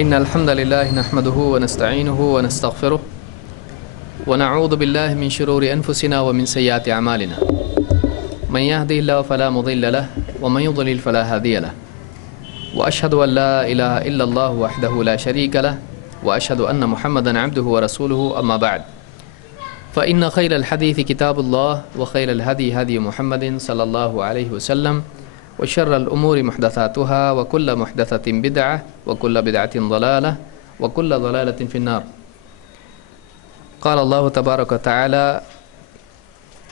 إن الحمد لله نحمده ونستعينه ونستغفره ونعوذ بالله من شرور أنفسنا ومن سيئات أعمالنا من يهده الله فلا مضل له ومن يضلل فلا هادي له وأشهد أن لا إله إلا الله وحده لا شريك له وأشهد أن محمدا عبده ورسوله أما بعد فإن خير الحديث كتاب الله وخير الهدي هدي محمد صلى الله عليه وسلم وشر الأمور محدثاتها وكل محدثة بدعة وكل بدعة ضلالة وكل ضلالة في النار. قال الله تبارك وتعالى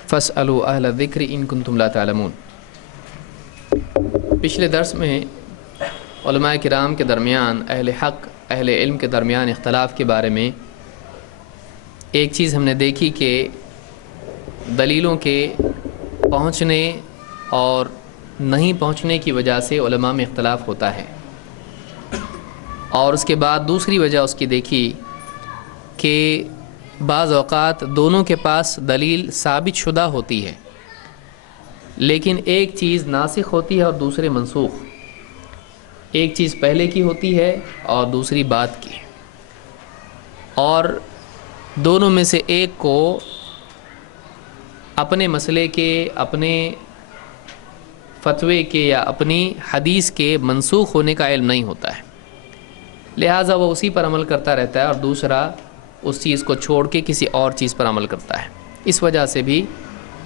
فاسألوا أهل الذكر إن كنتم لا تعلمون. پچھلے درس میں علماء کرام کے درمیان اہل حق اہل علم کے درمیان اختلاف کے بارے میں ایک چیز ہم نے دیکھی کہ دلیلوں کے پہنچنے اور نہیں پہنچنے کی وجہ سے علماء میں اختلاف ہوتا ہے، اور اس کے بعد دوسری وجہ اس کی دیکھی کہ بعض اوقات دونوں کے پاس دلیل ثابت شدہ ہوتی ہے لیکن ایک چیز ناسخ ہوتی ہے اور دوسرے منسوخ، ایک چیز پہلے کی ہوتی ہے اور دوسری بعد کی، اور دونوں میں سے ایک کو اپنے مسئلے کے، اپنے فتوے کے یا اپنی حدیث کے منسوخ ہونے کا علم نہیں ہوتا ہے، لہٰذا وہ اسی پر عمل کرتا رہتا ہے اور دوسرا اس چیز کو چھوڑ کے کسی اور چیز پر عمل کرتا ہے. اس وجہ سے بھی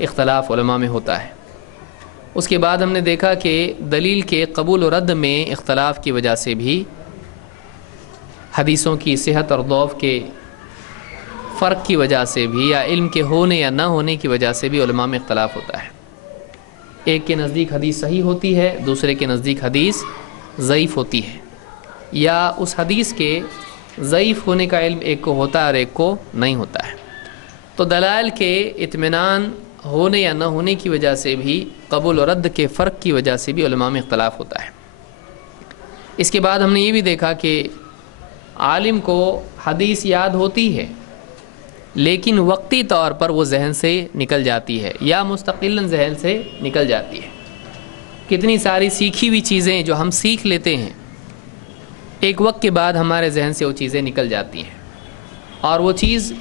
اختلاف علماء میں ہوتا ہے. اس کے بعد ہم نے دیکھا کہ دلیل کے قبول و رد میں اختلاف کی وجہ سے بھی حدیثوں کی صحت اور ضعف کے فرق کی وجہ سے بھی یا علم کے ہونے یا نہ ہونے کی وجہ سے بھی علماء میں اختلاف ہوتا ہے. ایک کے نزدیک حدیث صحیح ہوتی ہے، دوسرے کے نزدیک حدیث ضعیف ہوتی ہے، یا اس حدیث کے ضعیف ہونے کا علم ایک کو ہوتا ہے اور ایک کو نہیں ہوتا ہے. تو دلائل کے اطمینان ہونے یا نہ ہونے کی وجہ سے بھی، قبول و رد کے فرق کی وجہ سے بھی علماء میں اختلاف ہوتا ہے. اس کے بعد ہم نے یہ بھی دیکھا کہ عالم کو حدیث یاد ہوتی ہے لیکن وقتی طور پر وہ ذہن سے نکل جاتی ہے یا مستقلاً ذہن سے نکل جاتی ہے. کتنی ساری سیکھی ہوئی چیزیں جو ہم سیکھ لیتے ہیں ایک وقت کے بعد ہمارے ذہن سے وہ چیزیں نکل جاتی ہیں اور وہ چیز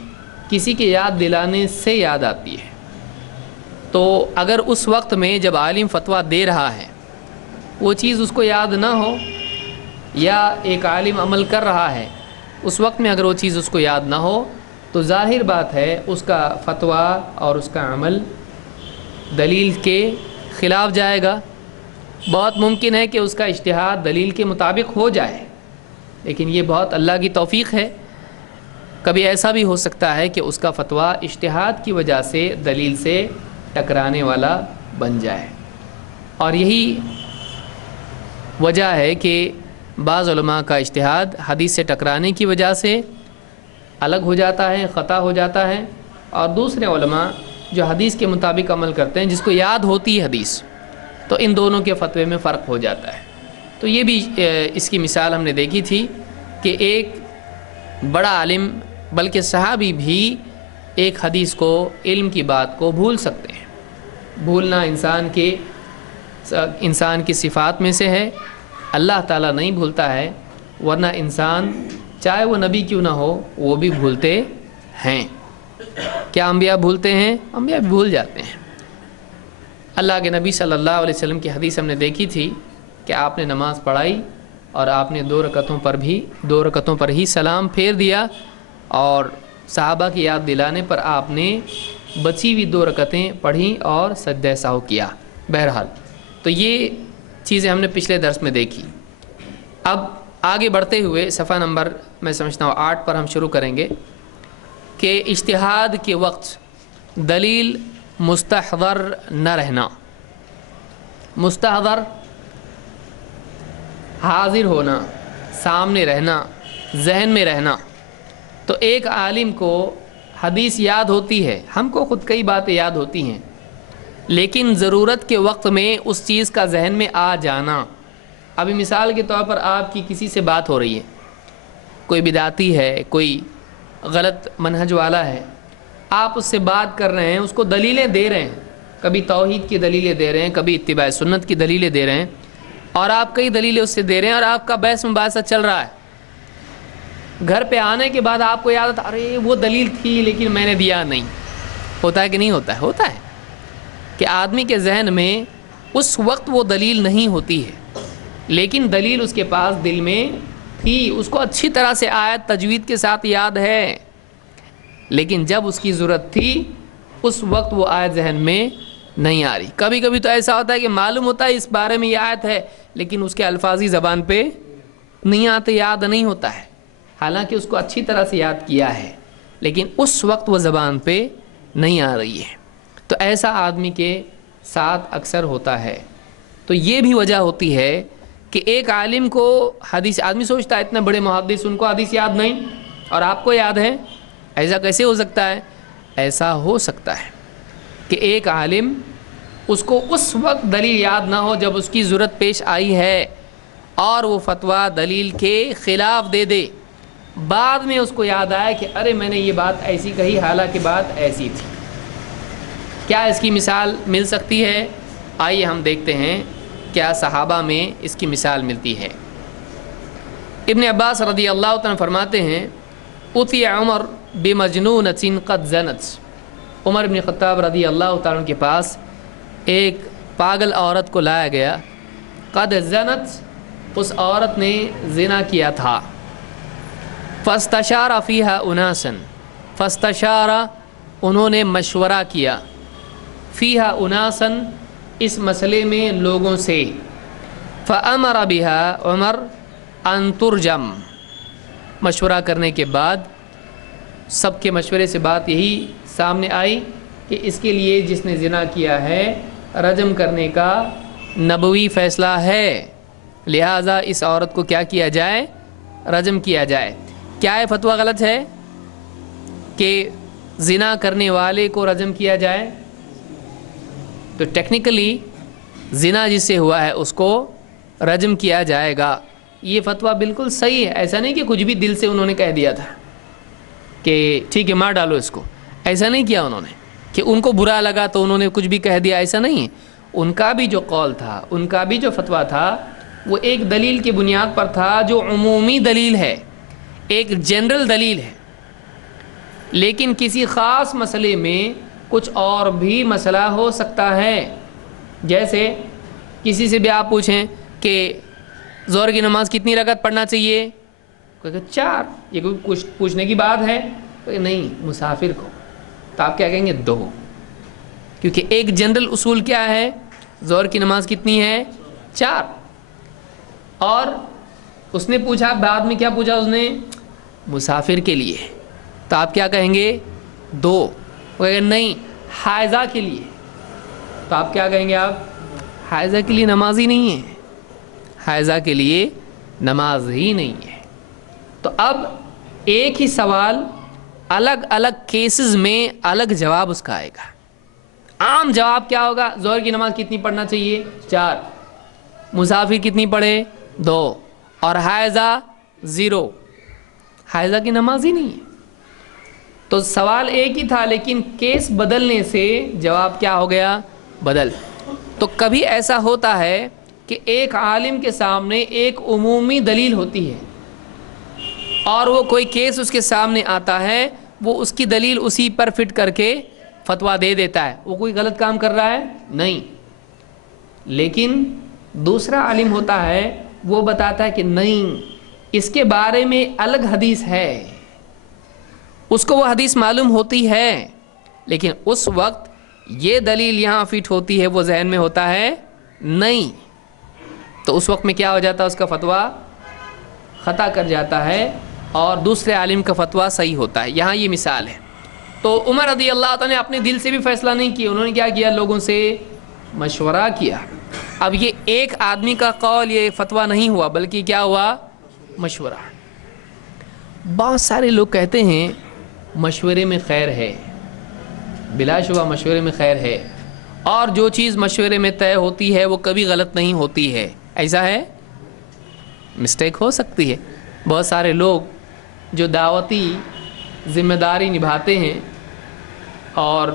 کسی کے یاد دلانے سے یاد آتی ہے. تو اگر اس وقت میں جب عالم فتویٰ دے رہا ہے وہ چیز اس کو یاد نہ ہو، یا ایک عالم عمل کر رہا ہے اس وقت میں اگر وہ چیز اس کو یاد نہ ہو، تو ظاہر بات ہے اس کا فتویٰ اور اس کا عمل دلیل کے خلاف جائے گا. بہت ممکن ہے کہ اس کا اجتہاد دلیل کے مطابق ہو جائے، لیکن یہ بہت اللہ کی توفیق ہے. کبھی ایسا بھی ہو سکتا ہے کہ اس کا فتویٰ اجتہاد کی وجہ سے دلیل سے ٹکرانے والا بن جائے، اور یہی وجہ ہے کہ بعض علماء کا اجتہاد حدیث سے ٹکرانے کی وجہ سے الگ ہو جاتا ہے، خطا ہو جاتا ہے، اور دوسرے علماء جو حدیث کے مطابق عمل کرتے ہیں جس کو یاد ہوتی ہے حدیث، تو ان دونوں کے فتوے میں فرق ہو جاتا ہے. تو یہ بھی اس کی مثال ہم نے دیکھی تھی کہ ایک بڑا عالم بلکہ صحابی بھی ایک حدیث کو، علم کی بات کو بھول سکتے ہیں. بھولنا انسان کی صفات میں سے ہے. اللہ تعالیٰ نہیں بھولتا ہے، ورنہ انسان چاہے وہ نبی کیوں نہ ہو وہ بھی بھولتے ہیں. کیا انبیاء بھولتے ہیں؟ انبیاء بھی بھول جاتے ہیں. اللہ کے نبی صلی اللہ علیہ وسلم کی حدیث ہم نے دیکھی تھی کہ آپ نے نماز پڑھائی اور آپ نے دو رکعتوں پر ہی سلام پھیر دیا، اور صحابہ کی یاد دلانے پر آپ نے بچی ہوئی 2 رکعتیں پڑھیں اور سجدہ سہو کیا. بہرحال تو یہ چیزیں ہم نے پچھلے درس میں دیکھی. اب آگے بڑھتے ہوئے صفحہ نمبر میں سمجھتا ہوں 8 پر ہم شروع کریں گے کہ اجتہاد کے وقت دلیل مستحضر نہ رہنا. مستحضر حاضر ہونا، سامنے رہنا، ذہن میں رہنا. تو ایک عالم کو حدیث یاد ہوتی ہے، ہم کو خود کئی باتیں یاد ہوتی ہیں، لیکن ضرورت کے وقت میں اس چیز کا ذہن میں آ جانا. ابھی مثال کے طور پر آپ کی کسی سے بات ہو رہی ہے، کوئی بدعتی ہے، کوئی غلط منہج والا ہے، آپ اس سے بات کر رہے ہیں، اس کو دلیلیں دے رہے ہیں، کبھی توحید کی دلیلیں دے رہے ہیں، کبھی اتباع سنت کی دلیلیں دے رہے ہیں، اور آپ کئی دلیلیں اس سے دے رہے ہیں اور آپ کا بحث مباحثہ چل رہا ہے. گھر پہ آنے کے بعد آپ کو یاد آتا ارے وہ دلیل تھی لیکن میں نے دیا نہیں. ہوتا ہے کہ نہیں ہوتا ہے؟ ہوتا ہے کہ آدمی کے ذہن میں اس وقت وہ دلیل نہیں ہوتی ہے، لیکن دلیل اس کے پاس دل میں تھی، اس کو اچھی طرح سے آیت تجوید کے ساتھ یاد ہے، لیکن جب اس کی ضرورت تھی اس وقت وہ آیت ذہن میں نہیں آ رہی. کبھی کبھی تو ایسا ہوتا ہے کہ معلوم ہوتا ہے اس بارے میں یہ آیت ہے لیکن اس کے الفاظی زبان پہ نہیں آتے، یاد نہیں ہوتا ہے، حالانکہ اس کو اچھی طرح سے یاد کیا ہے لیکن اس وقت وہ زبان پہ نہیں آ رہی ہے. تو ایسا آدمی کے ساتھ اکثر ہوتا ہے. تو یہ بھی وجہ ہوتی ہے کہ ایک عالم کو حدیث، آدمی سوچتا ہے اتنے بڑے محدث ان کو حدیث یاد نہیں اور آپ کو یاد ہے، ایسا کیسے ہو سکتا ہے؟ ایسا ہو سکتا ہے کہ ایک عالم اس کو اس وقت دلیل یاد نہ ہو جب اس کی ضرورت پیش آئی ہے اور وہ فتویٰ دلیل کے خلاف دے دے، بعد میں اس کو یاد آیا کہ ارے میں نے یہ بات ایسی کہی حالانکہ بات ایسی تھی. کیا اس کی مثال مل سکتی ہے؟ آئیے ہم دیکھتے ہیں کیا صحابہ میں اس کی مثال ملتی ہے. ابن عباس رضی اللہ عنہ فرماتے ہیں اتی عمر بمجنونۃ قد زنت. عمر بن خطاب رضی اللہ تعالیٰ کے پاس ایک پاگل عورت کو لایا گیا. قد زنت، اس عورت نے زنا کیا تھا. فاستشار فیہا اناسا، فاستشار انہوں نے مشورہ کیا، فیہا اناسا اس مسئلے میں لوگوں سے. فامر بہا عمر ان ترجم، مشورہ کرنے کے بعد سب کے مشورے سے بات یہی سامنے آئی کہ اس کے لیے جس نے زنا کیا ہے رجم کرنے کا نبوی فیصلہ ہے، لہٰذا اس عورت کو کیا کیا جائے؟ رجم کیا جائے. کیا یہ فتویٰ غلط ہے کہ زنا کرنے والے کو رجم کیا جائے؟ تو ٹیکنیکلی زنا جس سے ہوا ہے اس کو رجم کیا جائے گا. یہ فتویٰ بالکل صحیح ہے. ایسا نہیں کہ کچھ بھی دل سے انہوں نے کہہ دیا تھا کہ ٹھیک ہے مار ڈالو اس کو، ایسا نہیں کیا انہوں نے کہ ان کو برا لگا تو انہوں نے کچھ بھی کہہ دیا، ایسا نہیں ہے. ان کا بھی جو قول تھا، ان کا بھی جو فتویٰ تھا وہ ایک دلیل کی بنیاد پر تھا جو عمومی دلیل ہے، ایک جنرل دلیل ہے. لیکن کسی خاص مسئلے میں کچھ اور بھی مسئلہ ہو سکتا ہے. جیسے کسی سے بھی آپ پوچھیں کہ ظہر کی نماز کتنی رکعت پڑھنا چاہیے، کوئی کہے 4. یہ کوئی کچھ پوچھنے کی بات ہے؟ کوئی نہیں، مسافر کو تو آپ کیا کہیں گے 2، کیونکہ ایک جنرل اصول کیا ہے؟ ظہر کی نماز کتنی ہے؟ 4. اور اس نے پوچھا بعد میں، کیا پوچھا اس نے؟ مسافر کے لیے، تو آپ کیا کہیں گے؟ 2. وہ کہیں گے نہیں حائضہ کے لیے، تو آپ کیا کہیں گے؟ آپ حائضہ کے لیے نماز ہی نہیں ہے، حائضہ کے لیے نماز ہی نہیں ہے. تو اب ایک ہی سوال الگ الگ کیسز میں الگ جواب اس کا آئے گا. عام جواب کیا ہوگا؟ ظہر کی نماز کتنی پڑھنا چاہیے؟ 4. مسافر کتنی پڑھے؟ 2. اور حائضہ 0، حائضہ کی نماز ہی نہیں ہے. تو سوال ایک ہی تھا لیکن کیس بدلنے سے جواب کیا ہو گیا؟ بدل. تو کبھی ایسا ہوتا ہے کہ ایک عالم کے سامنے ایک عمومی دلیل ہوتی ہے اور وہ کوئی کیس اس کے سامنے آتا ہے، وہ اس کی دلیل اسی پر فٹ کر کے فتویٰ دے دیتا ہے. وہ کوئی غلط کام کر رہا ہے؟ نہیں. لیکن دوسرا عالم ہوتا ہے وہ بتاتا ہے کہ نہیں، اس کے بارے میں الگ حدیث ہے، اس کو وہ حدیث معلوم ہوتی ہے لیکن اس وقت یہ دلیل یہاں فٹ ہوتی ہے، وہ ذہن میں ہوتا ہے نہیں. تو اس وقت میں کیا ہو جاتا ہے؟ اس کا فتویٰ خطا کر جاتا ہے اور دوسرے عالم کا فتویٰ صحیح ہوتا ہے. یہاں یہ مثال ہے. تو عمر رضی اللہ تعالیٰ نے اپنے دل سے بھی فیصلہ نہیں کیا، انہوں نے کیا کیا؟ لوگوں سے مشورہ کیا. اب یہ ایک آدمی کا قول، یہ فتویٰ نہیں ہوا بلکہ کیا ہوا؟ مشورہ. بہت سارے لوگ کہتے ہیں مشورے میں خیر ہے، بلا شبہ مشورے میں خیر ہے، اور جو چیز مشورے میں طے ہوتی ہے وہ کبھی غلط نہیں ہوتی ہے. ایسا ہے؟ مسٹیک ہو سکتی ہے. بہت سارے لوگ جو دعوتی ذمہ داری نبھاتے ہیں اور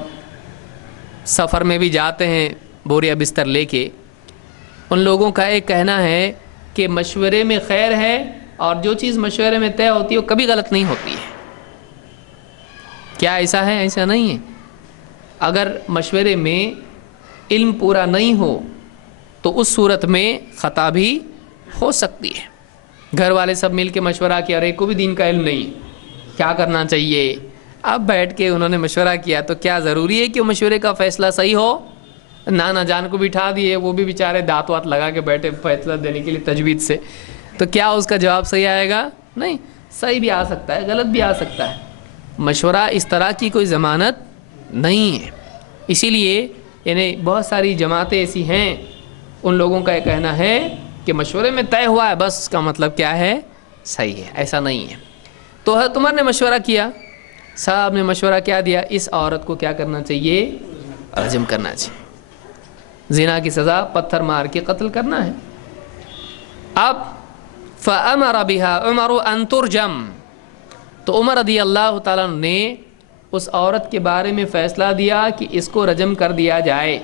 سفر میں بھی جاتے ہیں بوریا بستر لے کے، ان لوگوں کا ایک کہنا ہے کہ مشورے میں خیر ہے اور جو چیز مشورے میں طے ہوتی ہے وہ کبھی غلط نہیں ہوتی ہے. کیا ایسا ہے؟ ایسا نہیں ہے. اگر مشورے میں علم پورا نہیں ہو تو اس صورت میں خطا بھی ہو سکتی ہے. گھر والے سب مل کے مشورہ کیا، ارے کو بھی دین کا علم نہیں، کیا کرنا چاہیے. اب بیٹھ کے انہوں نے مشورہ کیا تو کیا ضروری ہے کہ مشورے کا فیصلہ صحیح ہو؟ نانا جان کو بٹھا دیے، وہ بھی بیچارے دانت وات لگا کے بیٹھے فیصلہ دینے کے لیے تجوید سے، تو کیا اس کا جواب صحیح آئے گا؟ نہیں، صحیح بھی آ سکتا ہے، غلط بھی آ سکتا ہے. مشورہ اس طرح کی کوئی ضمانت نہیں ہے. اسی لیے یعنی بہت ساری جماعتیں ایسی ہیں، ان لوگوں کا یہ کہنا ہے کہ مشورے میں طے ہوا ہے بس، اس کا مطلب کیا ہے؟ صحیح ہے. ایسا نہیں ہے. تو حضرت عمر نے مشورہ کیا، صاحب نے مشورہ کیا دیا، اس عورت کو کیا کرنا چاہیے؟ رجم کرنا چاہیے. زنا کی سزا پتھر مار کے قتل کرنا ہے. اب فَأَمَرَ بِهَا عُمَرُ أَن تُرْجَمْ، تو عمر رضی اللہ تعالیٰ عنہ نے اس عورت کے بارے میں فیصلہ دیا کہ اس کو رجم کر دیا جائے.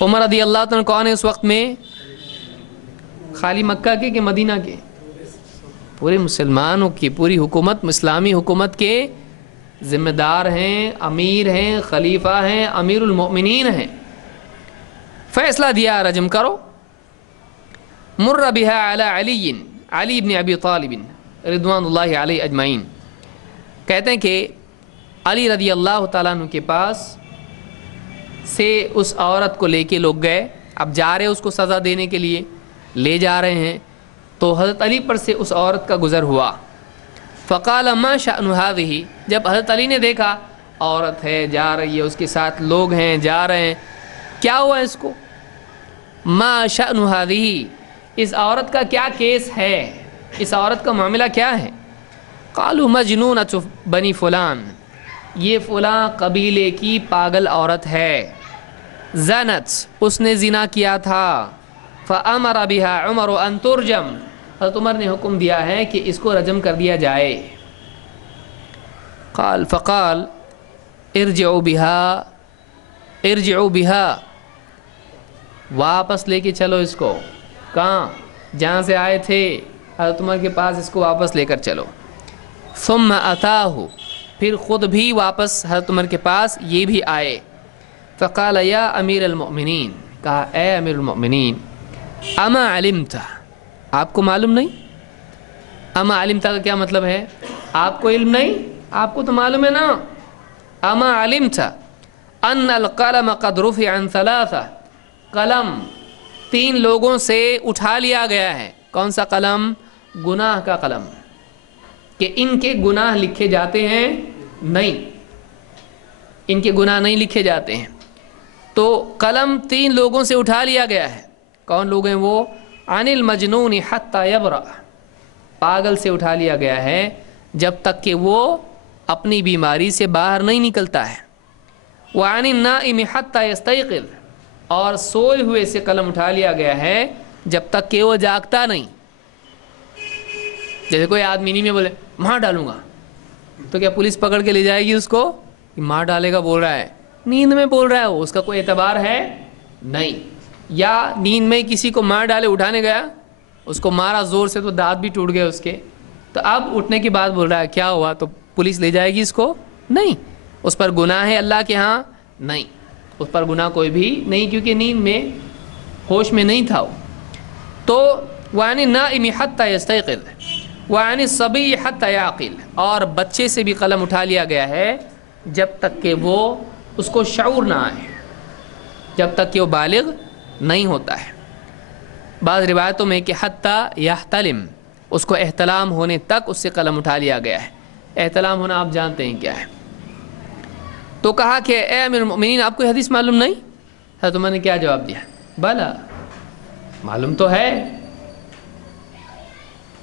عمر رضی اللہ تعالیٰ کون ہے اس وقت میں؟ خالی مکہ کے کہ مدینہ کے؟ پورے مسلمانوں کی پوری حکومت، اسلامی حکومت کے ذمہ دار ہیں، امیر ہیں، خلیفہ ہیں، امیر المؤمنین ہیں. فیصلہ دیا رجم کرو. مر بها علی علی ابن ابی طالب رضوان اللہ علیہ اجمعین، کہتے ہیں کہ علی رضی اللہ تعالیٰ عنہ کے پاس سے اس عورت کو لے کے لوگ گئے. اب جا رہے اس کو سزا دینے کے لیے، لے جا رہے ہیں تو حضرت علی پر سے اس عورت کا گزر ہوا. فقال ما شأن هذه، جب حضرت علی نے دیکھا عورت ہے جا رہی ہے، اس کے ساتھ لوگ ہیں جا رہے ہیں، کیا ہوا اس کو؟ ما شأن هذه، اس عورت کا کیا کیس ہے، اس عورت کا معاملہ کیا ہے؟ قالوا مجنونۃ بنی فلان، یہ فلاں قبیلے کی پاگل عورت ہے. زنت، اس نے زنا کیا تھا. فامر بها عمر ان ترجم، حضرت عمر نے حکم دیا ہے کہ اس کو رجم کر دیا جائے. فقال ارجعوا بها، واپس لے کے چلو اس کو. کہاں؟ جہاں سے آئے تھے حضرت عمر کے پاس، اس کو واپس لے کر چلو. ثم اتاه، پھر خود بھی واپس حضرت عمر کے پاس یہ بھی آئے. فقال یا امیر المؤمنین، کہا اے امیر المؤمنین، اما علمت، آپ کو معلوم نہیں؟ اما علمت کا کیا مطلب ہے؟ آپ کو علم نہیں؟ آپ کو تو معلوم ہے نا. اما علمت ان القلم قد رفع عن ثلاثہ، قلم 3 لوگوں سے اٹھا لیا گیا ہے. کون سا قلم؟ گناہ کا قلم، کہ ان کے گناہ لکھے جاتے ہیں؟ نہیں، ان کے گناہ نہیں لکھے جاتے ہیں. تو قلم 3 لوگوں سے اٹھا لیا گیا ہے. کون لوگ ہیں وہ؟ عن المجنون حتی یبرأ، پاگل سے اٹھا لیا گیا ہے جب تک کہ وہ اپنی بیماری سے باہر نہیں نکلتا ہے. وعن النائم حتی یستیقظ، اور سوئے ہوئے سے قلم اٹھا لیا گیا ہے جب تک کہ وہ جاگتا نہیں. جیسے کوئی آدمی نہیں میں بولے مار ڈالوں گا، تو کیا پولیس پکڑ کے لے جائے گی اس کو؟ مار ڈالے گا بول رہا ہے، نیند میں بول رہا ہے، اس کا کوئی اعتبار ہے نہیں. یا نیند میں کسی کو مار ڈالے، اٹھانے گیا اس کو مارا زور سے تو دانت بھی ٹوٹ گئے اس کے، تو اب اٹھنے کے بعد بول رہا ہے کیا ہوا، تو پولیس لے جائے گی اس کو؟ نہیں. اس پر گناہ ہے اللہ کے ہاں؟ نہیں، اس پر گناہ کوئی بھی نہیں، کیونکہ نیند میں ہوش میں نہیں تھا وہ. تو وعن النائم حتی یستیقظ وعن الصبی حتی یعقل، اور بچے سے بھی قلم اٹھا لیا گیا ہے جب تک کہ وہ اس کو شعور نہ آئے، جب تک کہ وہ بالغ نہیں ہوتا ہے. بعض روایتوں میں کہ حتی یحتلم، اس کو احتلام ہونے تک اس سے قلم اٹھا لیا گیا ہے. احتلام ہونا آپ جانتے ہیں کیا ہے. تو کہا کہ اے امیر المؤمنین، آپ کو حدیث معلوم نہیں؟ حضرت عمر نے کیا جواب دیا؟ بلا، معلوم تو ہے،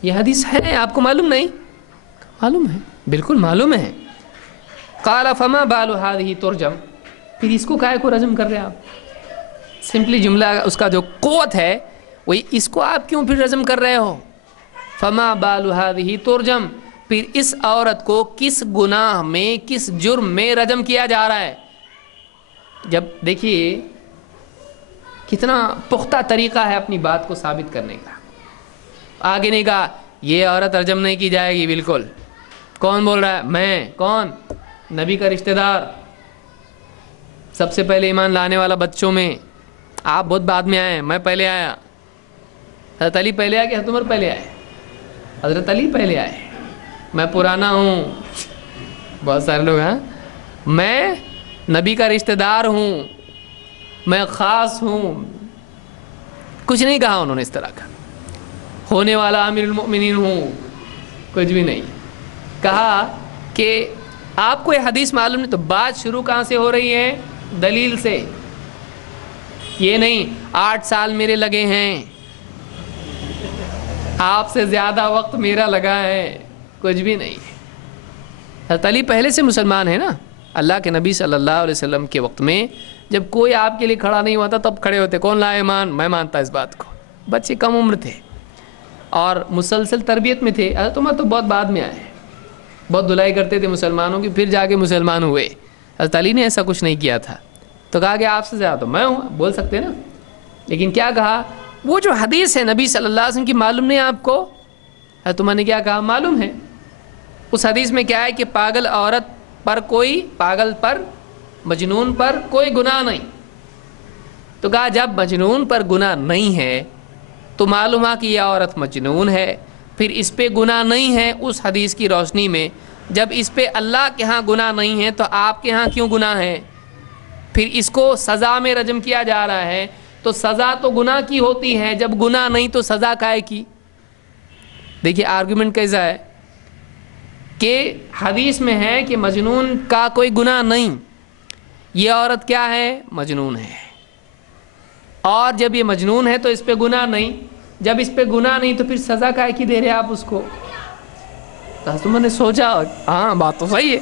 یہ حدیث ہے، آپ کو معلوم نہیں؟ معلوم ہے، بالکل معلوم ہے. قال فما بال هذه ترجم، پھر اس کو کائے کو رجم کر رہے ہیں آپ؟ سمپلی جملہ اس کا جو قوت ہے وہی، اس کو آپ کیوں پھر رجم کر رہے ہو؟ فما بال هذه ترجم، پھر اس عورت کو کس گناہ میں، کس جرم میں رجم کیا جا رہا ہے؟ جب دیکھیے کتنا پختہ طریقہ ہے اپنی بات کو ثابت کرنے کا. آگے نہیں کہا یہ عورت رجم نہیں کی جائے گی بالکل. کون بول رہا ہے؟ میں. کون؟ نبی کا رشتہ دار، سب سے پہلے ایمان لانے والا بچوں میں. آپ بہت بعد میں آئے، میں پہلے آیا. حضرت علی پہلے آئے کہ حضرت عمر پہلے آئے؟ حضرت علی پہلے آئے. میں پرانا ہوں. بہت سارے لوگ ہیں میں نبی کا رشتہ دار ہوں، میں خاص ہوں. کچھ نہیں کہا انہوں نے اس طرح کا. ہونے والا امیر المؤمنین ہوں، کچھ بھی نہیں کہا. کہ آپ کو یہ حدیث معلوم نہیں، تو بات شروع کہاں سے ہو رہی ہے؟ دلیل سے. یہ نہیں 8 سال میرے لگے ہیں، آپ سے زیادہ وقت میرا لگا ہے، کچھ بھی نہیں. حضرت علی پہلے سے مسلمان ہے نا. اللہ کے نبی صلی اللہ علیہ وسلم کے وقت میں جب کوئی آپ کے لیے کھڑا نہیں ہوتا تب کھڑے ہوتے. کون لائے ایمان؟ میں مانتا اس بات کو. بچے کم عمر تھے اور مسلسل تربیت میں تھے. حضرت عمر تو بہت بعد میں آئے، بہت دھلائی کرتے تھے مسلمانوں کی، پھر جا کے مسلمان ہوئے. حضرت علی نے ایسا کچھ نہیں کیا تھا. تو کہا کہ آپ سے زیادہ تو میں ہوں، بول سکتے نا. لیکن کیا کہا؟ وہ جو حدیث ہے نبی صلی اللہ علیہ وسلم کی معلوم نہیں آپ کو؟ حضرت عمر نے کیا کہا؟ معلوم ہے. اس حدیث میں کیا ہے کہ پاگل عورت پر کوئی، پاگل پر، مجنون پر کوئی گناہ نہیں. تو کہا جب مجنون پر گناہ نہیں ہے تو معلوم ہے کہ یہ عورت مجنون ہے، پھر اس پہ گناہ نہیں ہے. اس حدیث کی روشنی میں جب اس پہ اللہ کے ہاں گناہ نہیں ہے تو آپ کے ہاں کیوں گناہ ہے؟ پھر اس کو سزا میں رجم کیا جا رہا ہے تو سزا تو گناہ کی ہوتی ہے، جب گناہ نہیں تو سزا کائے کی؟ دیکھیے آرگومنٹ کیسا ہے کہ حدیث میں ہے کہ مجنون کا کوئی گناہ نہیں، یہ عورت کیا ہے؟ مجنون ہے. اور جب یہ مجنون ہے تو اس پہ گناہ نہیں، جب اس پہ گناہ نہیں تو پھر سزا کائے کی دے رہے آپ اس کو؟ تو حضرت عمر نے سوچا ہاں بات تو صحیح ہے.